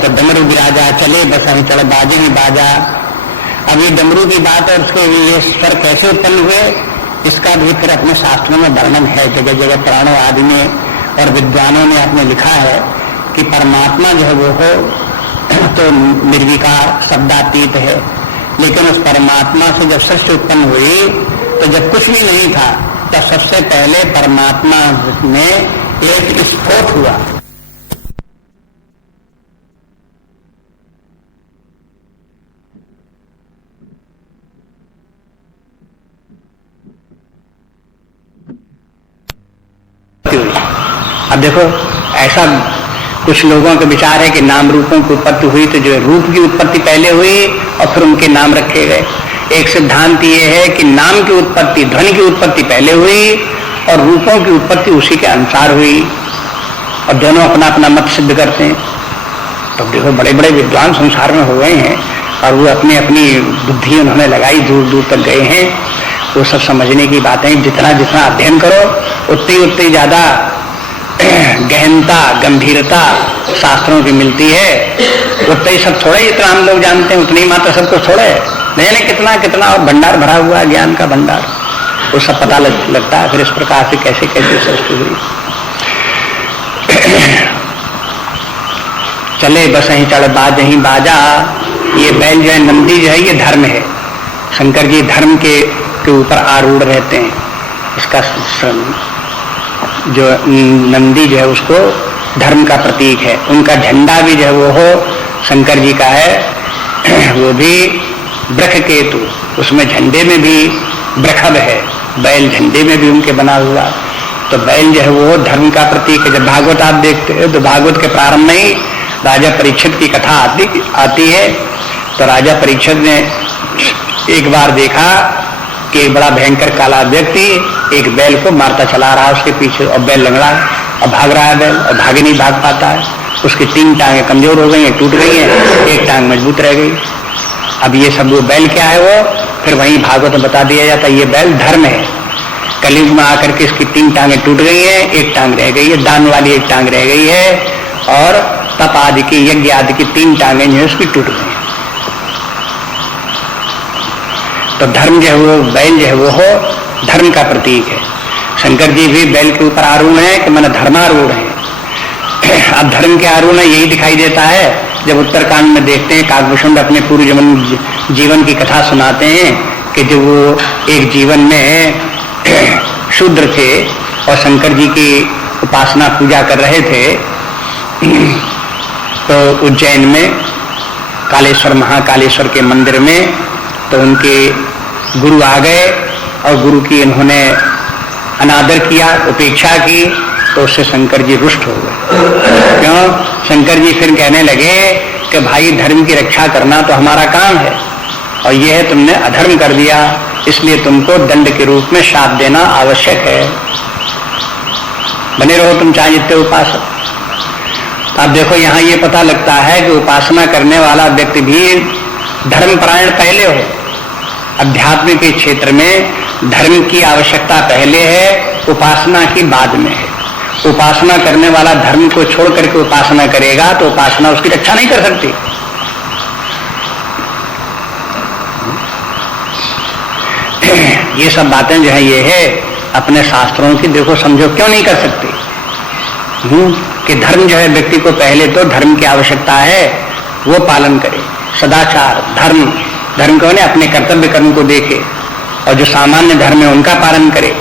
तो डमरू राजा चले बस हम चढ़ बाजे ही बाजा। अब ये डमरू की बात है, उसके ये स्वर कैसे उत्पन्न हुए, इसका भी फिर अपने शास्त्रों में वर्णन है। जगह जगह पुराणों आदि में और विद्वानों ने अपने लिखा है कि परमात्मा जो है वो हो तो निर्विकार शब्दातीत है, लेकिन उस परमात्मा से जब सृष्टि उत्पन्न हुई तो जब कुछ भी नहीं था, तब सबसे पहले परमात्मा में एक स्फोट हुआ। अब देखो, ऐसा कुछ लोगों के विचार है कि नाम रूपों की उत्पत्ति हुई तो जो रूप की उत्पत्ति पहले हुई और फिर उनके नाम रखे गए। एक सिद्धांत ये है कि नाम की उत्पत्ति, ध्वनि की उत्पत्ति पहले हुई और रूपों की उत्पत्ति उसी के अनुसार हुई, और दोनों अपना अपना मत सिद्ध करते हैं। तो देखो, बड़े बड़े विद्वान संसार में हो गए हैं और वो अपनी अपनी बुद्धि उन्होंने लगाई, दूर दूर तक गए हैं। वो सब समझने की बातें, जितना जितना अध्ययन करो उतनी ज्यादा गहनता, गंभीरता शास्त्रों की मिलती है। उतना ही सब थोड़े, जितना हम लोग जानते हैं उतनी मात्र सब कुछ थोड़े नहीं, कितना कितना और भंडार भरा हुआ है, ज्ञान का भंडार, वो सब पता लगता है। फिर इस प्रकार से कैसे कैसे सृष्टि हुई। चले बस ही चढ़ बाज ही बाजा। ये बैल जो है, नंदी जो है, ये धर्म है। शंकर जी धर्म के ऊपर आरूढ़ रहते हैं। इसका जो नंदी जो है उसको धर्म का प्रतीक है। उनका झंडा भी जो है वो हो शंकर जी का है, वो भी वृक्ष केतु, उसमें झंडे में भी वृषभ है, बैल झंडे में भी उनके बना हुआ। तो बैल जो है वो धर्म का प्रतीक है। जब भागवत आप देखते हैं तो भागवत के प्रारंभ में ही राजा परीक्षित की कथा आती है। तो राजा परीक्षित ने एक बार देखा कि एक बड़ा भयंकर काला व्यक्ति एक बैल को मारता चला रहा है उसके पीछे, और बैल लंगड़ा है और भाग रहा है बैल, और भागे नहीं भाग पाता है। उसकी 3 टांगें कमजोर हो गई हैं, टूट गई हैं, एक टांग मजबूत रह गई। अब ये सब वो बैल क्या है, वो फिर वहीं भागवत में बता दिया जाता है, ये बैल धर्म है। कलयुग में आकर के इसकी 3 टांगें टूट गई हैं, एक टांग रह गई है, दान वाली एक टांग रह गई है, और तप आदि की, यज्ञ आदि की 3 टांगें जो है उसकी टूट गई। तो धर्म जो है वो, बैल जो है वो हो धर्म का प्रतीक है। शंकर जी भी बैल के ऊपर आरूढ़ है कि मन धर्मारूढ़ है। अब धर्म के आरूढ़ यही दिखाई देता है जब उत्तरकांड में देखते हैं, काकभूषण अपने पूर्व जीवन की कथा सुनाते हैं कि जब वो एक जीवन में शूद्र थे और शंकर जी की उपासना पूजा कर रहे थे, तो उज्जैन में कालेश्वर, महाकालेश्वर के मंदिर में, तो उनके गुरु आ गए और गुरु की इन्होंने अनादर किया, उपेक्षा की, तो उससे शंकर जी रुष्ट हो गए। क्यों? शंकर जी फिर कहने लगे कि भाई धर्म की रक्षा करना तो हमारा काम है, और यह है तुमने अधर्म कर दिया, इसलिए तुमको दंड के रूप में शाप देना आवश्यक है। बने रहो तुम चाहे जितने उपासक। अब देखो, यहाँ ये पता लगता है कि उपासना करने वाला व्यक्ति भी धर्मपरायण पहले हो। अध्यात्म के क्षेत्र में धर्म की आवश्यकता पहले है, उपासना की बाद में है। उपासना करने वाला धर्म को छोड़ करके उपासना करेगा तो उपासना उसकी रक्षा नहीं कर सकती। ये सब बातें जो है, ये है अपने शास्त्रों की, देखो समझो क्यों नहीं कर सकते। कि धर्म जो है व्यक्ति को पहले तो धर्म की आवश्यकता है, वो पालन करे। सदाचार, धर्म, धर्म को अपने कर्तव्य कर्म को देखे, और जो सामान्य धर्म है उनका पालन करे।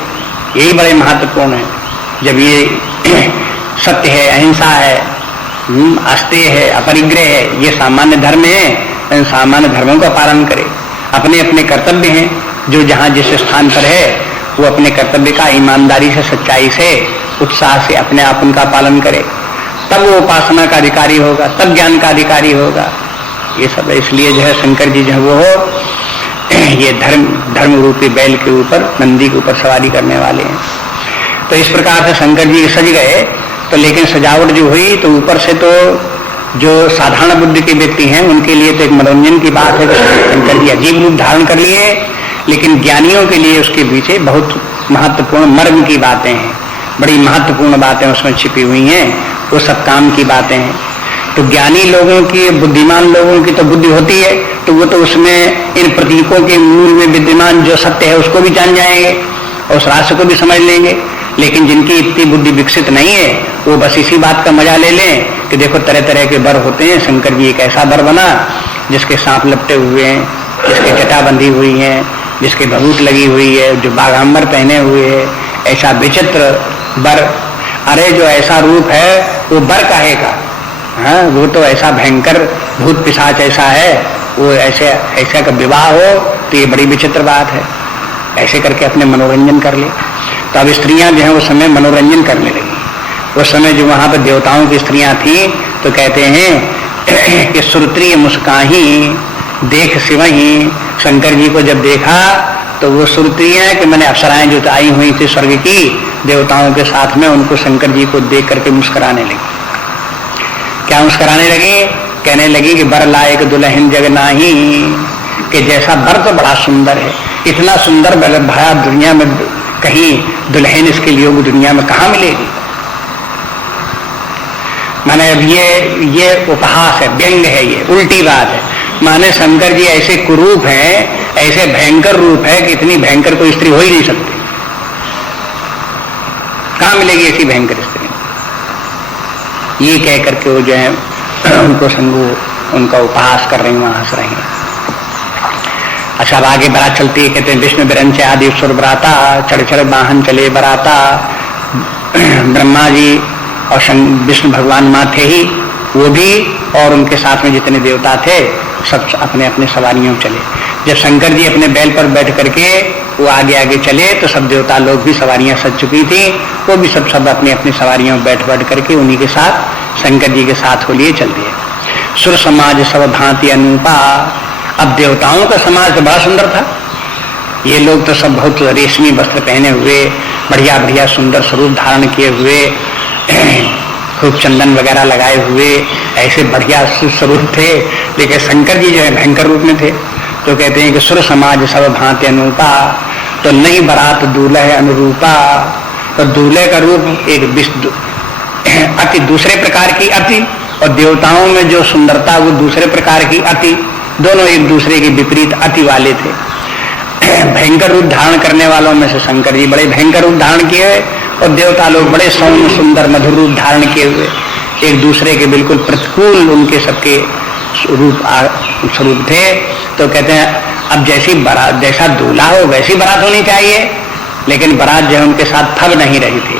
यही बड़े महत्वपूर्ण है। जब ये सत्य है, अहिंसा है, अस्तेय है, अपरिग्रह है, ये सामान्य धर्म है, इन सामान्य धर्मों का पालन करे। अपने अपने कर्तव्य हैं, जो जहाँ जिस स्थान पर है वो अपने कर्तव्य का ईमानदारी से, सच्चाई से, उत्साह से अपने आप उनका पालन करे, तब वो उपासना का अधिकारी होगा, तब ज्ञान का अधिकारी होगा। ये सब इसलिए जो है शंकर जी जो है वो ये धर्म रूपी बैल के ऊपर, नंदी के ऊपर सवारी करने वाले हैं। तो इस प्रकार से शंकर जी सज गए। तो लेकिन सजावट जो हुई तो ऊपर से तो जो साधारण बुद्धि के व्यक्ति हैं उनके लिए तो एक मनोरंजन की बात है कि शंकर जी अजीब रूप धारण कर लिए, लेकिन ज्ञानियों के लिए उसके पीछे बहुत महत्वपूर्ण मर्म की बातें हैं, बड़ी महत्वपूर्ण बातें उसमें छिपी हुई हैं, वो सब काम की बातें हैं। तो ज्ञानी लोगों की, बुद्धिमान लोगों की तो बुद्धि होती है, तो वो तो उसमें इन प्रतीकों के मूल में विद्यमान जो सत्य है उसको भी जान जाएंगे और उस रहस्य को भी समझ लेंगे। लेकिन जिनकी इतनी बुद्धि विकसित नहीं है वो बस इसी बात का मजा ले लें कि देखो तरह तरह के बर होते हैं, शंकर जी एक ऐसा बर बना जिसके सांप लपटे हुए हैं, जिसके जटा बंधी हुई है, जिसके भभूत लगी हुई है, जो बाघांबर पहने हुए है, ऐसा विचित्र बर। अरे जो ऐसा रूप है वो बर काहे का, हाँ वो तो ऐसा भयंकर भूत पिशाच ऐसा है, वो ऐसा का विवाह हो तो ये बड़ी विचित्र बात है। ऐसे करके अपने मनोरंजन कर ले। तो अब स्त्रियां जो है उस समय मनोरंजन करने लगी। उस समय जो वहां पर देवताओं की स्त्रियां थी तो कहते हैं कि सुरत्रीय मुस्काही देख शिवही, शंकर जी को जब देखा तो वो सुरत्रियां कि मैंने अप्सराएं जो आई हुई थी स्वर्ग की देवताओं के साथ में, उनको शंकर जी को देख करके मुस्कुराने लगी। क्या मुस्कुराने लगी? कहने लगी कि बर लायक दुल्हन जग नाही, कि जैसा बर तो बड़ा सुंदर है, इतना सुंदर भाया दुनिया में कहीं दुल्हन इसके लिए दुनिया में कहाँ मिलेगी। माने अब ये उपहास है, व्यंग है, ये उल्टी बात है। माने शंकर जी ऐसे कुरूप हैं, ऐसे भयंकर रूप है कि इतनी भयंकर कोई स्त्री हो ही नहीं सकती, कहाँ मिलेगी ऐसी भयंकर स्त्री। ये कह करके वो जो है उनको शंभु उनका उपहास कर रही, वहां हंस रही हैं। अच्छा अब आगे बारात चलती है, कहते हैं विष्णु बिरंचे आदि सुर बराता, चढ़ चढ़ वाहन चले बराता। ब्रह्मा जी और विष्णु भगवान माँ थे ही, वो भी और उनके साथ में जितने देवता थे सब अपने अपने सवारियों चले। जब शंकर जी अपने बैल पर बैठ करके वो आगे आगे चले तो सब देवता लोग भी सवारियां सज चुकी थी, वो भी सब अपनी अपनी सवारियों बैठ बैठ करके उन्हीं के साथ शंकर जी के साथ हो लिए चल दिए। सुर समाज सब भांति अनूपा। अब देवताओं का समाज तो बड़ा सुंदर था, ये लोग तो सब बहुत रेशमी वस्त्र पहने हुए, बढ़िया बढ़िया सुंदर स्वरूप धारण किए हुए, खूब चंदन वगैरह लगाए हुए, ऐसे बढ़िया स्वरूप थे। लेकिन शंकर जी जो है भयंकर रूप में थे। तो कहते हैं कि सुर समाज सब भांति अनूपा, तो नई बरात दूल्हे अनुरूपा। तो दूल्हे का रूप एक अति दूसरे प्रकार की अति, और देवताओं में जो सुंदरता वो दूसरे प्रकार की अति, दोनों एक दूसरे के विपरीत अति वाले थे। भयंकर रूप धारण करने वालों में से शंकर जी बड़े भयंकर रूप धारण किए और देवता लोग बड़े सौम्य सुंदर मधुर रूप धारण किए हुए, एक दूसरे के बिल्कुल प्रतिकूल उनके सबके स्वरूप थे। तो कहते हैं अब जैसी बारात, जैसा दूल्हा हो वैसी बारात होनी चाहिए, लेकिन बारात जो है उनके साथ थब नहीं रही थी।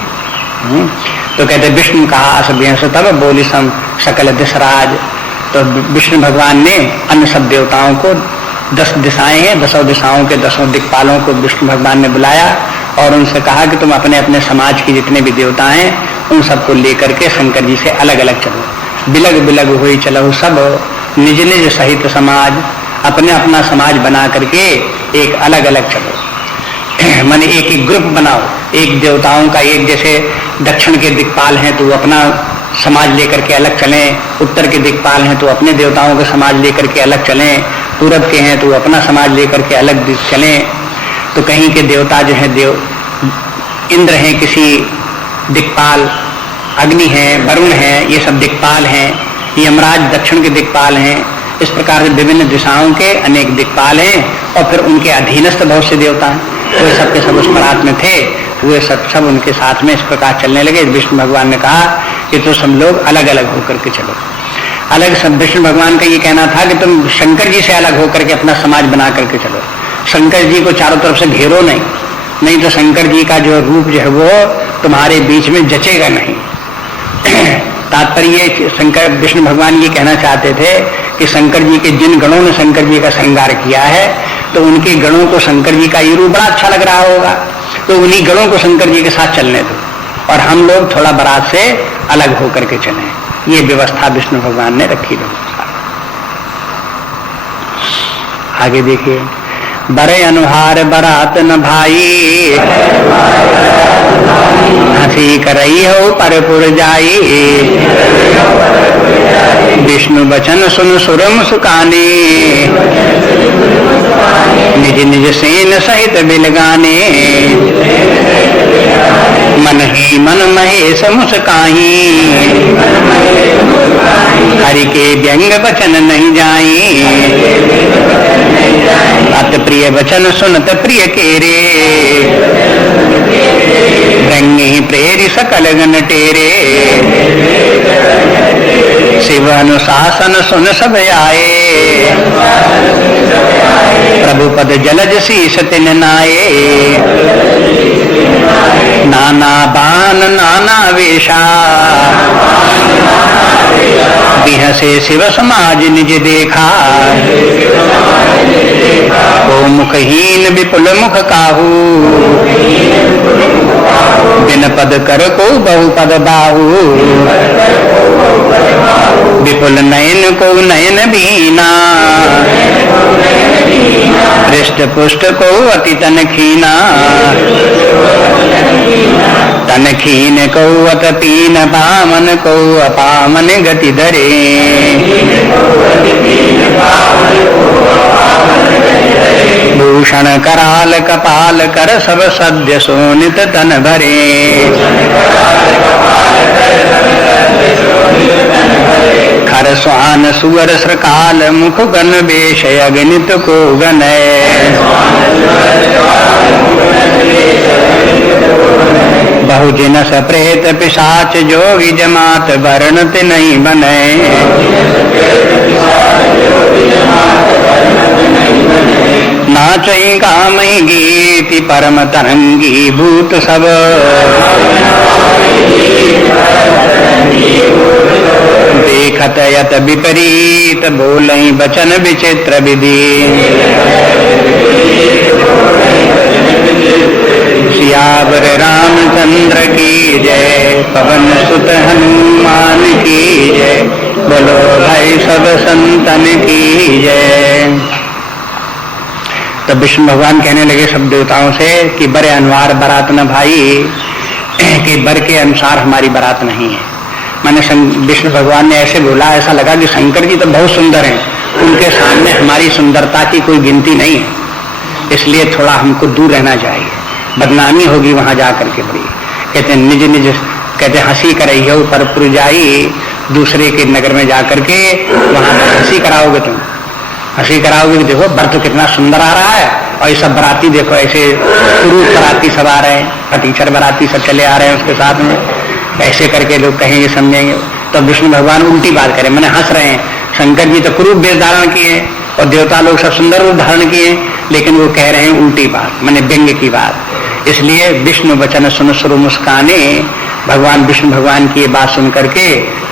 तो कहते विष्णु कहा असभ्य से तब बोली सम सकल दिशराज। तो विष्णु भगवान ने अन्य सब देवताओं को 10 दिशाएं हैं, 10 दिशाओं के 10 दिक्पालों को विष्णु भगवान ने बुलाया और उनसे कहा कि तुम अपने अपने समाज के जितने भी देवता हैं उन सबको लेकर के शंकर जी से अलग अलग चलो। बिलग बिलग हुई चलो सब निज निज सहित समाज, अपने अपना समाज बना करके एक अलग अलग चलो। माने एक एक ग्रुप बनाओ, एक देवताओं का, एक जैसे दक्षिण के दिक्पाल हैं तो अपना समाज लेकर के अलग चलें, उत्तर के दिक्पाल हैं तो अपने देवताओं का समाज लेकर के अलग चलें, पूरब के हैं तो अपना समाज लेकर के अलग चलें। तो कहीं के देवता जो है इंद्र हैं किसी दिक्पाल, अग्नि है, वरुण है, ये सब दिक्पाल हैं, यमराज दक्षिण के दिक्पाल हैं। इस प्रकार से विभिन्न दिशाओं के अनेक दिक्पाल हैं और फिर उनके अधीनस्थ बहुत से देवता हैं, वो सब के सब उस परात में थे, वे सब उनके साथ में इस प्रकार चलने लगे। विष्णु भगवान ने कहा कि तो सब लोग अलग अलग होकर के चलो। अलग सब विष्णु भगवान का ये कहना था कि तुम शंकर जी से अलग होकर के अपना समाज बना करके चलो, शंकर जी को चारों तरफ से घेरो नहीं तो शंकर जी का जो रूप जो है वो तुम्हारे बीच में जचेगा नहीं। तात्पर्य शंकर विष्णु भगवान ये कहना चाहते थे कि शंकर जी के जिन गणों ने शंकर जी का श्रृंगार किया है तो उनके गणों को शंकर जी का ये रूप बड़ा अच्छा लग रहा होगा, तो उन्हीं गणों को शंकर जी के साथ चलने दो और हम लोग थोड़ा बारात से अलग होकर के चलें। ये व्यवस्था विष्णु भगवान ने रखी लोगों के साथ। आगे देखिए, बड़े अनुहार बरात न भाई, हंसी करई हो परपुर जाई, विष्णु बचन सुन सुर मुस्काने, निज निज सेन सहित बिलगाने, मन ही मन महेश मुस्काही, हरि के व्यंग वचन नहीं जाई, अत प्रिय वचन सुनत प्रिय केरे, रंगी प्रेरी सकल गण टेरे, शिव अनुशासन सुन सब आए, प्रभु पद जलज शीस तिन नाये, नाना बान नाना वेशा, बिहसे शिव समाज निज देखा, को मुखहीन विपुल मुख काहू, बिन पद कर को बहुपद बाहू, विपुल नयन को नयन बीना, पृष्ठ पुष्ट को अति तन खीना, तन खीन को अत पीन, पामन को अपामन गति धरे, भूषण कराल कपाल कर सब सद्य सोनित तन भरे, खर स्वान सुअर श्रकाल मुख गण बेश अगणित को गनय, बहुजन सप्रेत पिशाच जोगी जमात वर्णत नहीं बने, नाचई गामई गीति परम तरंगी भूत सब, देखत यत विपरीत बोलई बचन विचित्र विधि, सियावर रामचंद्र की जय, पवन सुत हनुमान की जय, बोलो भाई सब संतन की जय। तो विष्णु भगवान कहने लगे सब देवताओं से कि बड़े अनवार बारात न भाई, कि बर के अनुसार हमारी बारात नहीं है। मैंने विष्णु भगवान ने ऐसे बोला, ऐसा लगा कि शंकर जी तो बहुत सुंदर हैं, उनके सामने हमारी सुंदरता की कोई गिनती नहीं है, इसलिए थोड़ा हमको दूर रहना चाहिए, बदनामी होगी वहां जाकर के बड़ी। कहते निज निज, कहते हंसी करई हो परपुर जाई, दूसरे के नगर में जाकर के वहां पर हंसी कराओगे तुम, हंसी कराओगे कि देखो बर तो कितना सुंदर आ रहा है, और ये सब बराती देखो ऐसे पुरुष बराती सब आ रहे हैं, फटीचर बराती सब चले आ रहे हैं उसके साथ में, ऐसे करके लोग कहेंगे समझेंगे। तो विष्णु भगवान उल्टी बात करें, मैंने हंस रहे हैं, शंकर जी तो कुरूप वेश धारण किए और देवता लोग सब सुंदर रूप धारण किए, लेकिन वो कह रहे हैं उल्टी बात, मैंने व्यंग्य की बात। इसलिए विष्णु वचन सुन सुर मुस्काने, भगवान विष्णु भगवान की ये बात सुन करके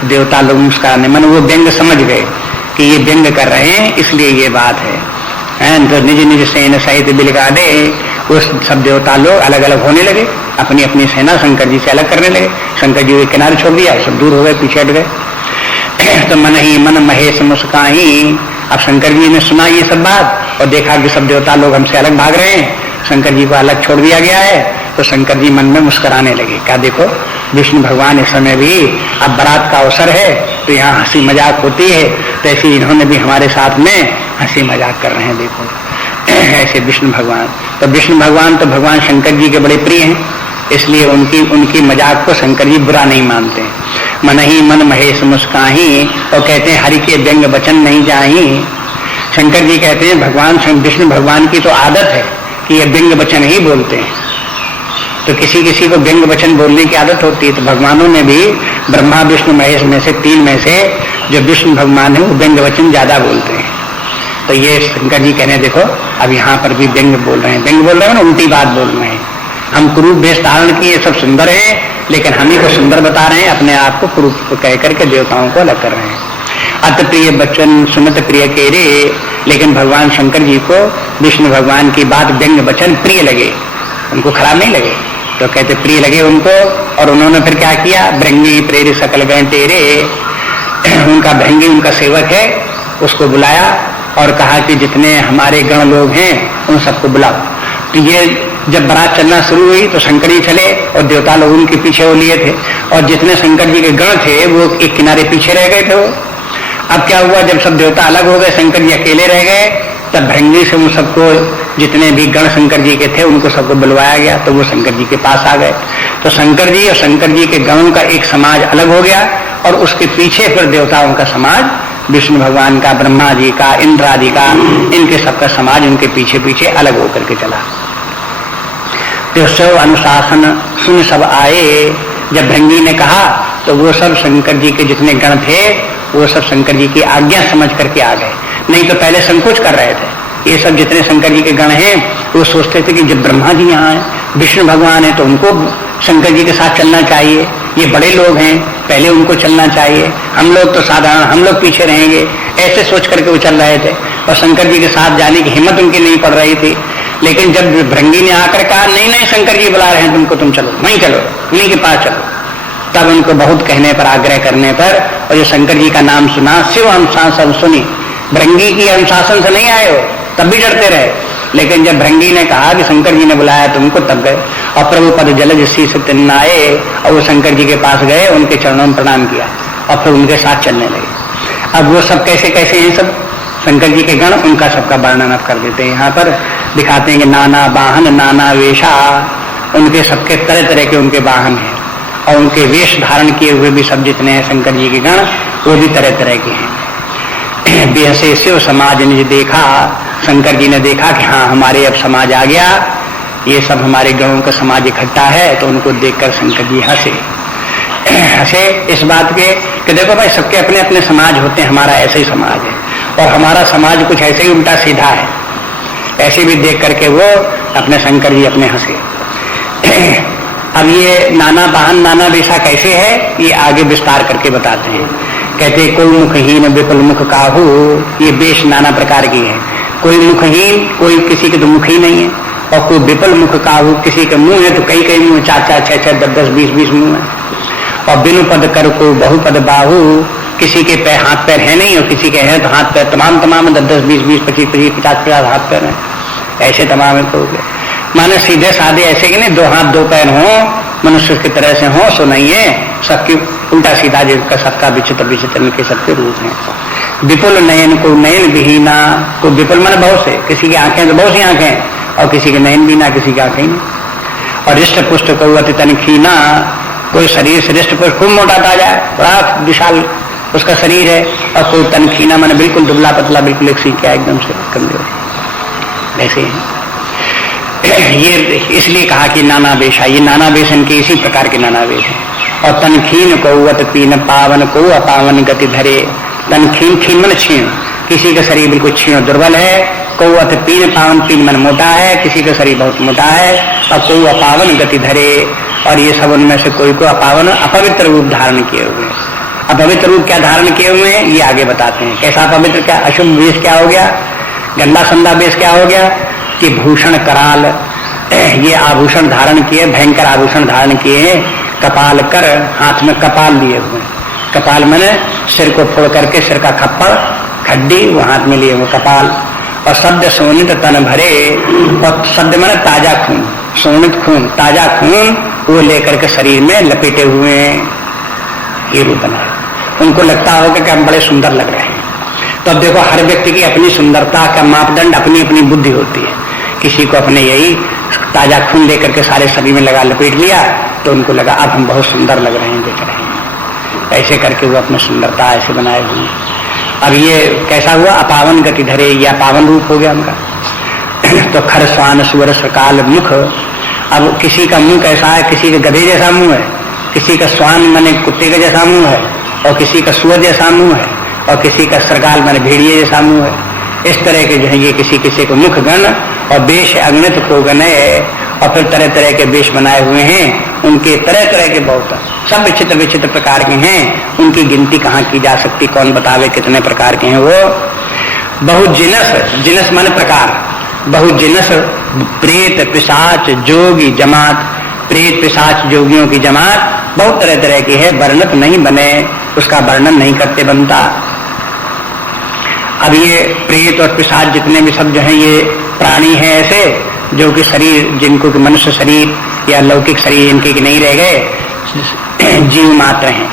देवता लोग मुस्काने, मन वो व्यंग्य समझ गए कि ये व्यंग्य कर रहे हैं, इसलिए ये बात है। तो निज निज सेना सहित बिलगाने, वो सब देवता लोग अलग अलग होने लगे, अपनी अपनी सेना शंकर जी से अलग करने लगे, शंकर जी के किनारे छोड़ दिया, सब दूर हो गए, पीछे हट गए। तो मन ही मन महेश मुस्काई, अब शंकर जी ने सुना ये सब बात और देखा कि सब देवता लोग हमसे अलग भाग रहे हैं, शंकर जी को अलग छोड़ दिया गया है, तो शंकर जी मन में मुस्कुराने लगे। क्या देखो विष्णु भगवान इस समय भी, अब बारात का अवसर है तो यहाँ हंसी मजाक होती है, तो ऐसे इन्होंने भी हमारे साथ में हंसी मजाक कर रहे हैं, देखो ऐसे विष्णु भगवान। तो विष्णु भगवान तो भगवान शंकर जी के बड़े प्रिय हैं, इसलिए उनकी मजाक को शंकर जी बुरा नहीं मानते। मन ही मन महेश मुस्काही, और कहते हैं हरि के व्यंग वचन नहीं जाही। शंकर जी कहते हैं भगवान विष्णु भगवान की तो आदत है कि ये व्यंग वचन ही बोलते हैं, तो किसी किसी को व्यंग वचन बोलने की आदत होती है। तो भगवानों ने भी ब्रह्मा विष्णु महेश में से तीन में से जो विष्णु भगवान है वो व्यंग वचन ज्यादा बोलते हैं। तो ये शंकर जी कहने देखो अब यहाँ पर भी व्यंग बोल रहे हैं, व्यंग बोल रहे हैं ना, उल्टी बात बोल रहे हैं। हम कुरूप वेश धारण किए सब सुंदर है, लेकिन हम ही को सुंदर बता रहे हैं, अपने आप को कुरूप कह करके देवताओं को अलग कर रहे हैं। अत प्रिय बचन सुनत प्रिय केरे, लेकिन भगवान शंकर जी को विष्णु भगवान की बात व्यंग वचन प्रिय लगे, उनको खराब नहीं लगे, तो कहते प्रिय लगे उनको। और उन्होंने फिर क्या किया, भृंगी प्रेरित सकल गए तेरे, उनका भृंगी उनका सेवक है, उसको बुलाया और कहा कि जितने हमारे गण लोग हैं उन सबको बुलाओ। तो ये जब बारात चलना शुरू हुई तो शंकर जी चले और देवता लोग उनके पीछे वो लिए थे, और जितने शंकर जी के गण थे वो एक किनारे पीछे रह गए थे। वो अब क्या हुआ, जब सब देवता अलग हो गए, शंकर जी अकेले रह गए, तब भृंगी से उन सबको जितने भी गण शंकर जी के थे उनको सबको बुलवाया गया, तो वो शंकर जी के पास आ गए। तो शंकर जी और शंकर जी के गणों का एक समाज अलग हो गया, और उसके पीछे फिर देवताओं का समाज, विष्णु भगवान का, ब्रह्मा जी का, इंद्र आदि का, इनके सबका समाज उनके पीछे पीछे अलग होकर के चला। तो सब अनुशासन सुन सब आए, जब भृंगी ने कहा तो वो सब शंकर जी के जितने गण थे वो सब शंकर जी की आज्ञा समझ करके आ गए। नहीं तो पहले संकोच कर रहे थे। ये सब जितने शंकर जी के गण हैं वो सोचते थे कि जब ब्रह्मा जी यहाँ हैं, विष्णु भगवान है, तो उनको शंकर जी के साथ चलना चाहिए, ये बड़े लोग हैं, पहले उनको चलना चाहिए, हम लोग तो साधारण, हम लोग पीछे रहेंगे, ऐसे सोच करके वो चल रहे थे। और शंकर जी के साथ जाने की हिम्मत उनकी नहीं पड़ रही थी। लेकिन जब भृंगी ने आकर कहा नहीं नहीं शंकर जी बुला रहे हैं तुमको, तुम चलो, वहीं चलो, उन्हीं के पास चलो, तब उनको बहुत कहने पर, आग्रह करने पर, और जो शंकर जी का नाम सुना, शिव अनुशासन सुनी, भृंगी की अनुशासन से नहीं आए हो, तब भी डरते रहे। लेकिन जब भृंगी ने कहा कि शंकर जी ने बुलाया तुमको, तब गए, और प्रभु पद जलज शीस तिन्न आए, और वो शंकर जी के पास गए, उनके चरणों में प्रणाम किया और फिर उनके साथ चलने लगे। अब वो सब कैसे कैसे हैं, सब शंकर जी के गण, उनका सबका वर्णन आप कर देते हैं। यहाँ पर दिखाते हैं कि नाना वाहन नाना वेशा, उनके सबके तरह तरह के उनके वाहन हैं, और उनके वेश धारण किए हुए भी सब जितने हैं शंकर जी के गण वो भी तरह तरह के हैं। बेहसे शिव समाज ने देखा, शंकर जी ने देखा कि हाँ हमारे अब समाज आ गया, ये सब हमारे गणों का समाज इकट्ठा है, तो उनको देखकर शंकर जी हंसे इस बात के कि देखो भाई सबके अपने अपने समाज होते हैं, हमारा ऐसे ही समाज है, और हमारा समाज कुछ ऐसे ही उल्टा सीधा है। ऐसे भी देख करके वो अपने शंकर जी अपने हंसे। अब ये नाना वाहन नाना वेशा कैसे है, ये आगे विस्तार करके बताते हैं। कहते कोई मुखहीन विपुल मुख काहू, ये वेश नाना प्रकार की है। कोई मुखहीन, कोई किसी के तो मुख ही नहीं है, और कोई विपुल मुख काहू, किसी के मुंह है तो कई कई मुंह, 4 4 6 6 10 10 20 20 मुंह है। और बिनु पद कर को बहुपद बाहू, किसी के पैर हाथ पैर है नहीं, और किसी के हैं तो हाथ पैर तमाम 10 10 20 20 25 25 50 50 हाथ पैर हैं, ऐसे तमाम है। तो माने सीधे साधे ऐसे कि नहीं, 2 हाथ 2 पैर हो, मनुष्य की तरह से हो, सो नहीं है, सबकी उल्टा सीधा जिसका सबका विचित्र विचित्र के सबके रूप हैं। विपुल नयन को नयन विहीना, को विपुल माने बहुत से, किसी की आंखें तो बहुत सी आंखें, और किसी के नयन बिना, किसी की आंखें नहीं। और रिष्ट पुष्ट को अति तनखीना, कोई शरीर से रिष्ट पुष्ट खूब मोटा ताजा है, बड़ा विशाल उसका शरीर है, और कोई तनखीना माने बिल्कुल दुबला पतला, बिल्कुल एक सीखा एकदम से कमजोर, ऐसे हैं। ये इसलिए कहा कि नाना वेशा, ये नाना वेश इनके इसी प्रकार के नाना वेश हैं। और तनखीन को वत पीन पावन को अपावन गति धरे, तनखीन खीन मन छीण, किसी का शरीर बिल्कुल छीण दुर्बल है, कौवत पीन पावन, पीन मन मोटा है, किसी का शरीर बहुत मोटा है, और कोई अपावन गति धरे, और ये सब उनमें से कोई को अपावन अपवित्र रूप धारण किए हुए। अपवित्र रूप क्या धारण किए हुए हैं ये आगे बताते हैं। कैसा अपवित्र, क्या अशुभ वेश क्या हो गया, गंदा संदा वेश क्या हो गया, कि भूषण कराल, ये आभूषण धारण किए, भयंकर आभूषण धारण किए, कपाल कर, हाथ में कपाल लिए हुए, कपाल मैंने सिर को फोड़ करके सिर का खप्पड़ खड्डी वो हाथ में लिए हुए कपाल, और शब्द सोनित तन भरे, और शब्द मैंने ताजा खून, सोनित खून, ताजा खून वो लेकर के शरीर में लपेटे हुए हैं, ये रूप बनाया। उनको लगता होगा कि हम बड़े सुंदर लग रहे हैं। तो अब देखो हर व्यक्ति की अपनी सुंदरता का मापदंड अपनी अपनी बुद्धि होती है। किसी को अपने यही ताजा खून लेकर के सारे शरीर में लगा लपेट लिया तो उनको लगा अब हम बहुत सुंदर लग रहे हैं, देख रहे हैं, ऐसे करके वो अपनी सुंदरता ऐसे बनाए हुए। अब ये कैसा हुआ, अपावन गति धरे, या पावन रूप हो गया उनका। तो खर स्वान सुवर सकाल मुख, अब किसी का मुंह कैसा है, किसी का गधे जैसा मुंह है, किसी का स्वान माने कुत्ते का जैसा मुंह है, और किसी का सुअर जैसा मुंह है, और किसी का सरगाल माने भेड़िए जैसा मुंह है। इस तरह के जो है ये किसी किसी को मुख गण और वेश अगणित को गणे, और फिर तरह तरह के वेश बनाए हुए हैं, उनके तरह तरह के बहुत सब विचित्र विचित्र प्रकार के हैं, उनकी गिनती कहाँ की जा सकती, कौन बतावे कितने प्रकार के हैं वो। बहुत जिनस, जिनस माने प्रकार, बहुत जिनस प्रेत पिशाच जोगी जमात, प्रेत पिशाच जोगियों की जमात बहुत तरह तरह की है, वर्णत नहीं बने, उसका वर्णन नहीं करते बनता। अब ये प्रेत और पिशाच जितने भी सब जो है ये प्राणी हैं ऐसे, जो कि शरीर जिनको कि मनुष्य शरीर या लौकिक शरीर इनके नहीं रह गए, जीव मात्र हैं,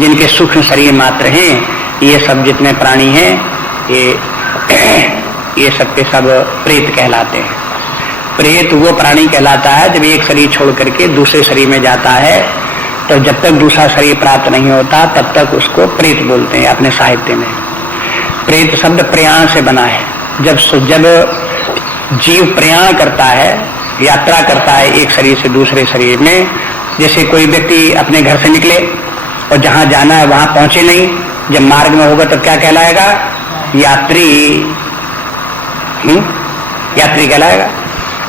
जिनके सूक्ष्म शरीर मात्र हैं, ये सब जितने प्राणी हैं ये सब के सब प्रेत कहलाते हैं। प्रेत वो प्राणी कहलाता है जब एक शरीर छोड़ करके दूसरे शरीर में जाता है, तो जब तक दूसरा शरीर प्राप्त नहीं होता तब तक उसको प्रेत बोलते हैं अपने साहित्य में। प्रेत शब्द प्रयाण से बना है। जब जीव प्रयाण करता है, यात्रा करता है एक शरीर से दूसरे शरीर में, जैसे कोई व्यक्ति अपने घर से निकले और जहां जाना है वहां पहुंचे नहीं, जब मार्ग में होगा तब क्या कहलाएगा? यात्री। यात्री कहलाएगा।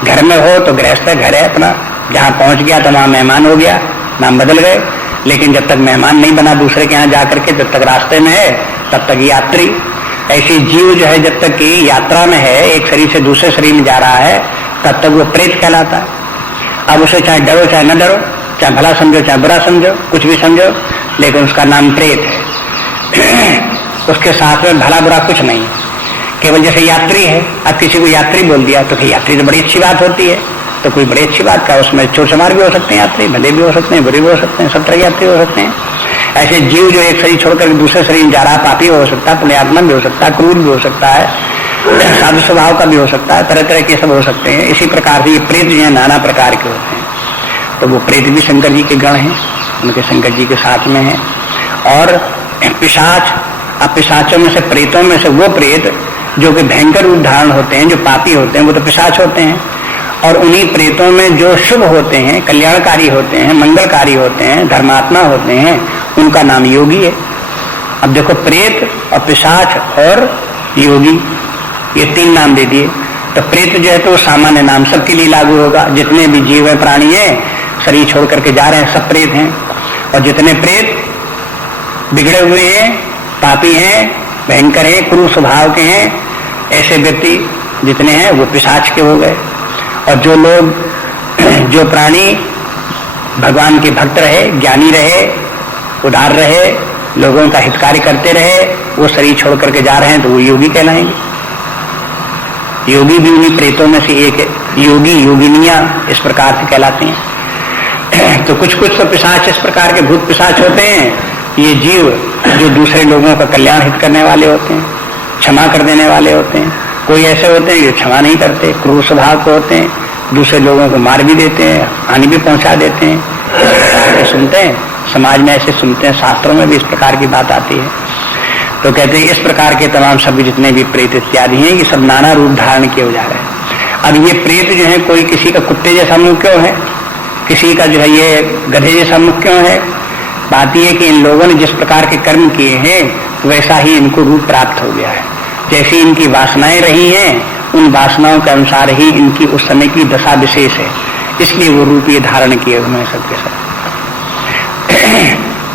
घर में हो तो गृहस्थ, घर है अपना, जहां पहुंच गया तो वहां मेहमान हो गया, नाम बदल गए। लेकिन जब तक मेहमान नहीं बना दूसरे के यहाँ जाकर के, जब तक रास्ते में है तब तक यात्री। ऐसे जीव जो है जब तक कि यात्रा में है, एक शरीर से दूसरे शरीर में जा रहा है, तब तक वो प्रेत कहलाता है। अब उसे चाहे डरो चाहे न डरो, चाहे भला समझो चाहे बुरा समझो, कुछ भी समझो, लेकिन उसका नाम प्रेत है। उसके साथ में भला बुरा कुछ नहीं, केवल जैसे यात्री है। अब किसी को यात्री बोल दिया तो यात्री तो बड़ी अच्छी बात होती है, तो कोई बड़ी अच्छी बात का, उसमें चोर चमार भी हो सकते हैं यात्री, भले भी हो सकते हैं, बुरे भी हो सकते हैं, सब तरह यात्री हो सकते हैं। ऐसे जीव जो एक शरीर छोड़कर दूसरे शरीर में जा रहा है, पापी हो सकता है, पुण्यात्मा भी हो सकता है, क्रूर भी हो सकता है, साधु स्वभाव का भी हो सकता है, तरह तरह के सब हो सकते हैं। इसी प्रकार से ये प्रेत जो है नाना प्रकार के होते हैं। तो वो प्रेत भी शंकर जी के गण हैं, उनके शंकर जी के साथ में है। और पिशाच, अब पिशाचों में से, प्रेतों में से वो प्रेत जो कि भयंकर रूप धारण होते हैं, जो पापी होते हैं, वो तो पिशाच होते हैं। और उन्हीं प्रेतों में जो शुभ होते हैं, कल्याणकारी होते हैं, मंगलकारी होते हैं, धर्मात्मा होते हैं, उनका नाम योगी है। अब देखो, प्रेत और पिशाच और योगी, ये तीन नाम दे दिए। तो प्रेत जो है तो सामान्य नाम सबके लिए लागू होगा। जितने भी जीव है, प्राणी है, शरीर छोड़ करके जा रहे हैं, सब प्रेत हैं। और जितने प्रेत बिगड़े हुए हैं, पापी हैं, भयंकर हैं, क्रूर स्वभाव के हैं, ऐसे व्यक्ति जितने हैं वो पिशाच के हो गए। और जो लोग, जो प्राणी भगवान के भक्त रहे, ज्ञानी रहे, उदार रहे, लोगों का हितकारी करते रहे, वो शरीर छोड़ करके जा रहे हैं तो वो योगी कहलाएंगे। योगी भी उन्हीं प्रेतों में से एक है। योगी, योगिनियां इस प्रकार से कहलाते हैं। तो कुछ कुछ तो पिशाच इस प्रकार के भूत पिशाच होते हैं, ये जीव जो दूसरे लोगों का कल्याण हित करने वाले होते हैं, क्षमा कर देने वाले होते हैं। कोई ऐसे होते हैं जो क्षमा नहीं करते, क्रूर स्वभाव के होते हैं, दूसरे लोगों को मार भी देते हैं, हानि भी पहुंचा देते हैं। इस प्रकार के सुनते हैं, समाज में ऐसे सुनते हैं, शास्त्रों में भी इस प्रकार की बात आती है। तो कहते हैं इस प्रकार के तमाम सभी जितने भी प्रेत इत्यादि हैं, ये सब नाना रूप धारण किए जा रहे हैं। अब ये प्रेत जो है, कोई किसी का कुत्ते जैसा मुंह क्यों है, किसी का जो है ये गधे जैसा मुंह क्यों है? बात यह है कि इन लोगों ने जिस प्रकार के कर्म किए हैं वैसा ही इनको रूप प्राप्त हो गया है। जैसी इनकी वासनाएं रही हैं, उन वासनाओं के अनुसार ही इनकी उस समय की दशा विशेष है, इसलिए वो रूप ये धारण किए हुए हैं सबके सब।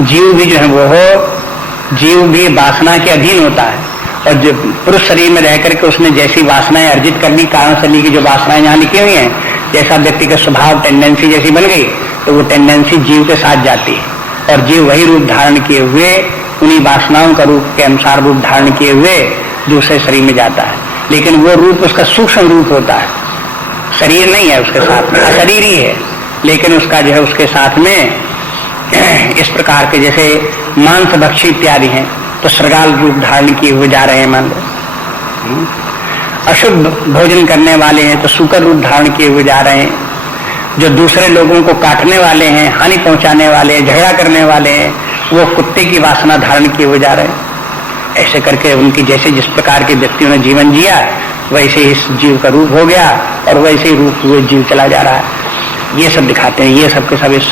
जीव भी जो है वो हो, जीव भी वासना के अधीन होता है। और जो पुरुष शरीर में रह करके उसने जैसी वासनाएं अर्जित करनी, कारण शनि की जो वासनाएं यहाँ लिखी हुई हैं, जैसा व्यक्ति का स्वभाव टेंडेंसी जैसी बन गई, तो वो टेंडेंसी जीव के साथ जाती है। और जीव वही रूप धारण किए हुए, उन्हीं वासनाओं का रूप के अनुसार रूप धारण किए हुए दूसरे शरीर में जाता है। लेकिन वो रूप उसका सूक्ष्म रूप होता है, शरीर नहीं है उसके साथ में, अशरीर ही है। लेकिन उसका जो है उसके साथ में इस प्रकार के जैसे मांस भक्षी इत्यादि हैं, तो श्रृगाल रूप धारण किए हुए जा रहे हैं, मान लो। अशुद्ध भोजन करने वाले हैं तो सूकर रूप धारण किए हुए जा रहे हैं। जो दूसरे लोगों को काटने वाले हैं, हानि पहुंचाने वाले हैं, झगड़ा करने वाले हैं, वो कुत्ते की वासना धारण किए हुए जा रहे हैं। ऐसे करके उनकी जैसे जिस प्रकार के व्यक्तियों ने जीवन जिया, वैसे इस जीव का रूप हो गया और वैसे ही रूप हुए जीव चला जा रहा है। ये सब दिखाते हैं, ये सब के सब इस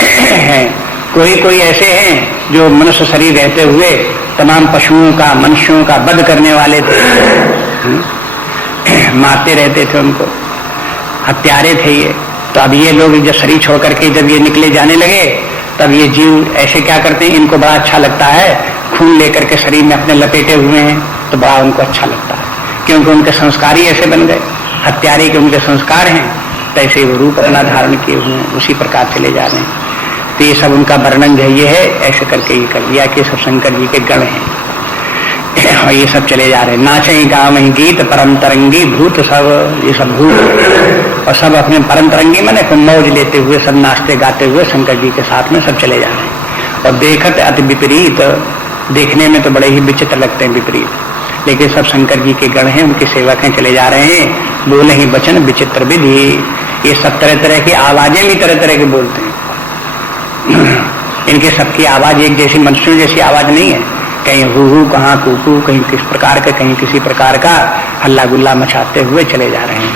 हैं। कोई कोई ऐसे हैं जो मनुष्य शरीर रहते हुए तमाम पशुओं का, मनुष्यों का वध करने वाले थे, मारते रहते थे उनको, हत्यारे थे ये। तो अब ये लोग जब शरीर छोड़ करके जब ये निकले जाने लगे, तब ये जीव ऐसे क्या करते हैं, इनको बड़ा अच्छा लगता है, खून लेकर के शरीर में अपने लपेटे हुए हैं, तो बड़ा उनको अच्छा लगता है, क्योंकि उनके संस्कार ही ऐसे बन गए, हत्यारे के उनके संस्कार हैं, तो ऐसे वो रूप अपना धारण किए हुए हैं, उसी प्रकार चले जा रहे हैं। तो ये सब उनका वर्णन जो ये है, ऐसे करके ये कर दिया कि सब शंकर जी के गण हैं, और ये सब चले जा रहे हैं। नाचे गाँव ही गीत परम तरंगी भूत सब, ये सब भूत, और सब अपने परम तरंगी माने मौज लेते हुए सब नाचते गाते हुए शंकर जी के साथ में सब चले जा रहे हैं। और देखत अति विपरीत, देखने में तो बड़े ही विचित्र लगते हैं, विपरीत, लेकिन सब शंकर जी के गण हैं, उनके सेवक हैं, चले जा रहे हैं। बोले ही वचन विचित्र विधि, ये सब तरह तरह की आवाजें भी तरह तरह के बोलते हैं। इनके सबकी आवाज एक जैसी, मनुष्यों जैसी आवाज नहीं है, कहीं हु कहाँ कुकू, कहीं किस प्रकार का, कहीं किसी प्रकार का हल्ला गुल्ला मचाते हुए चले जा रहे हैं।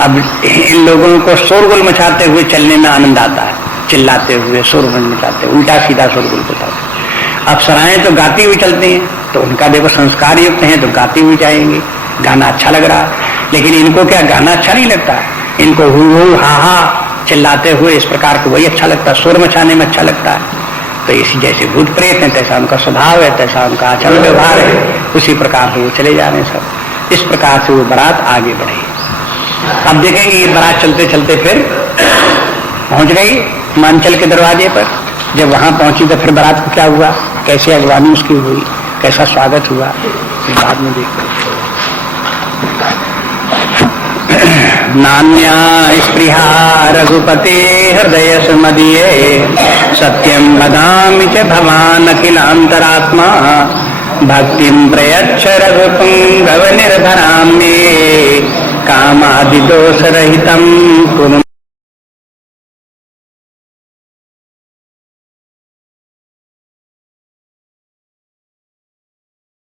अब इन लोगों को शोरगुल मचाते हुए चलने में आनंद आता है, चिल्लाते हुए शोरगुल मचाते, उल्टा सीधा शोरगुल बताते। अप्सराएं तो गाती हुई चलती हैं, तो उनका देखो संस्कार युक्त है, तो गाती हुई जाएंगी, गाना अच्छा लग रहा है। लेकिन इनको क्या गाना अच्छा नहीं लगता, इनको हु हा हा चिल्लाते हुए इस प्रकार को वही अच्छा लगता है, शोर मचाने में अच्छा लगता है। तो इसी जैसे भूत प्रेत है, तैसा उनका स्वभाव है, तैसा उनका आचरण व्यवहार है, उसी प्रकार से वो चले जा रहे हैं सब। इस प्रकार से वो बारात आगे बढ़ी। अब देखेंगे ये बारात चलते चलते फिर पहुंच गई मांचल के दरवाजे पर। जब वहां पहुंची तो फिर बारात को क्या हुआ, कैसे अगवानी उसकी हुई, कैसा स्वागत हुआ, बाद में देखते। नान्या स्पृहा रघुपते हृदय सुमदीये, सत्यं वदामि च भवान् अखिलान्तरात्मा, भक्तिं प्रयच्छ रघुपुंगव निर्भरां मे, कामादिदोषरहितं कुरु।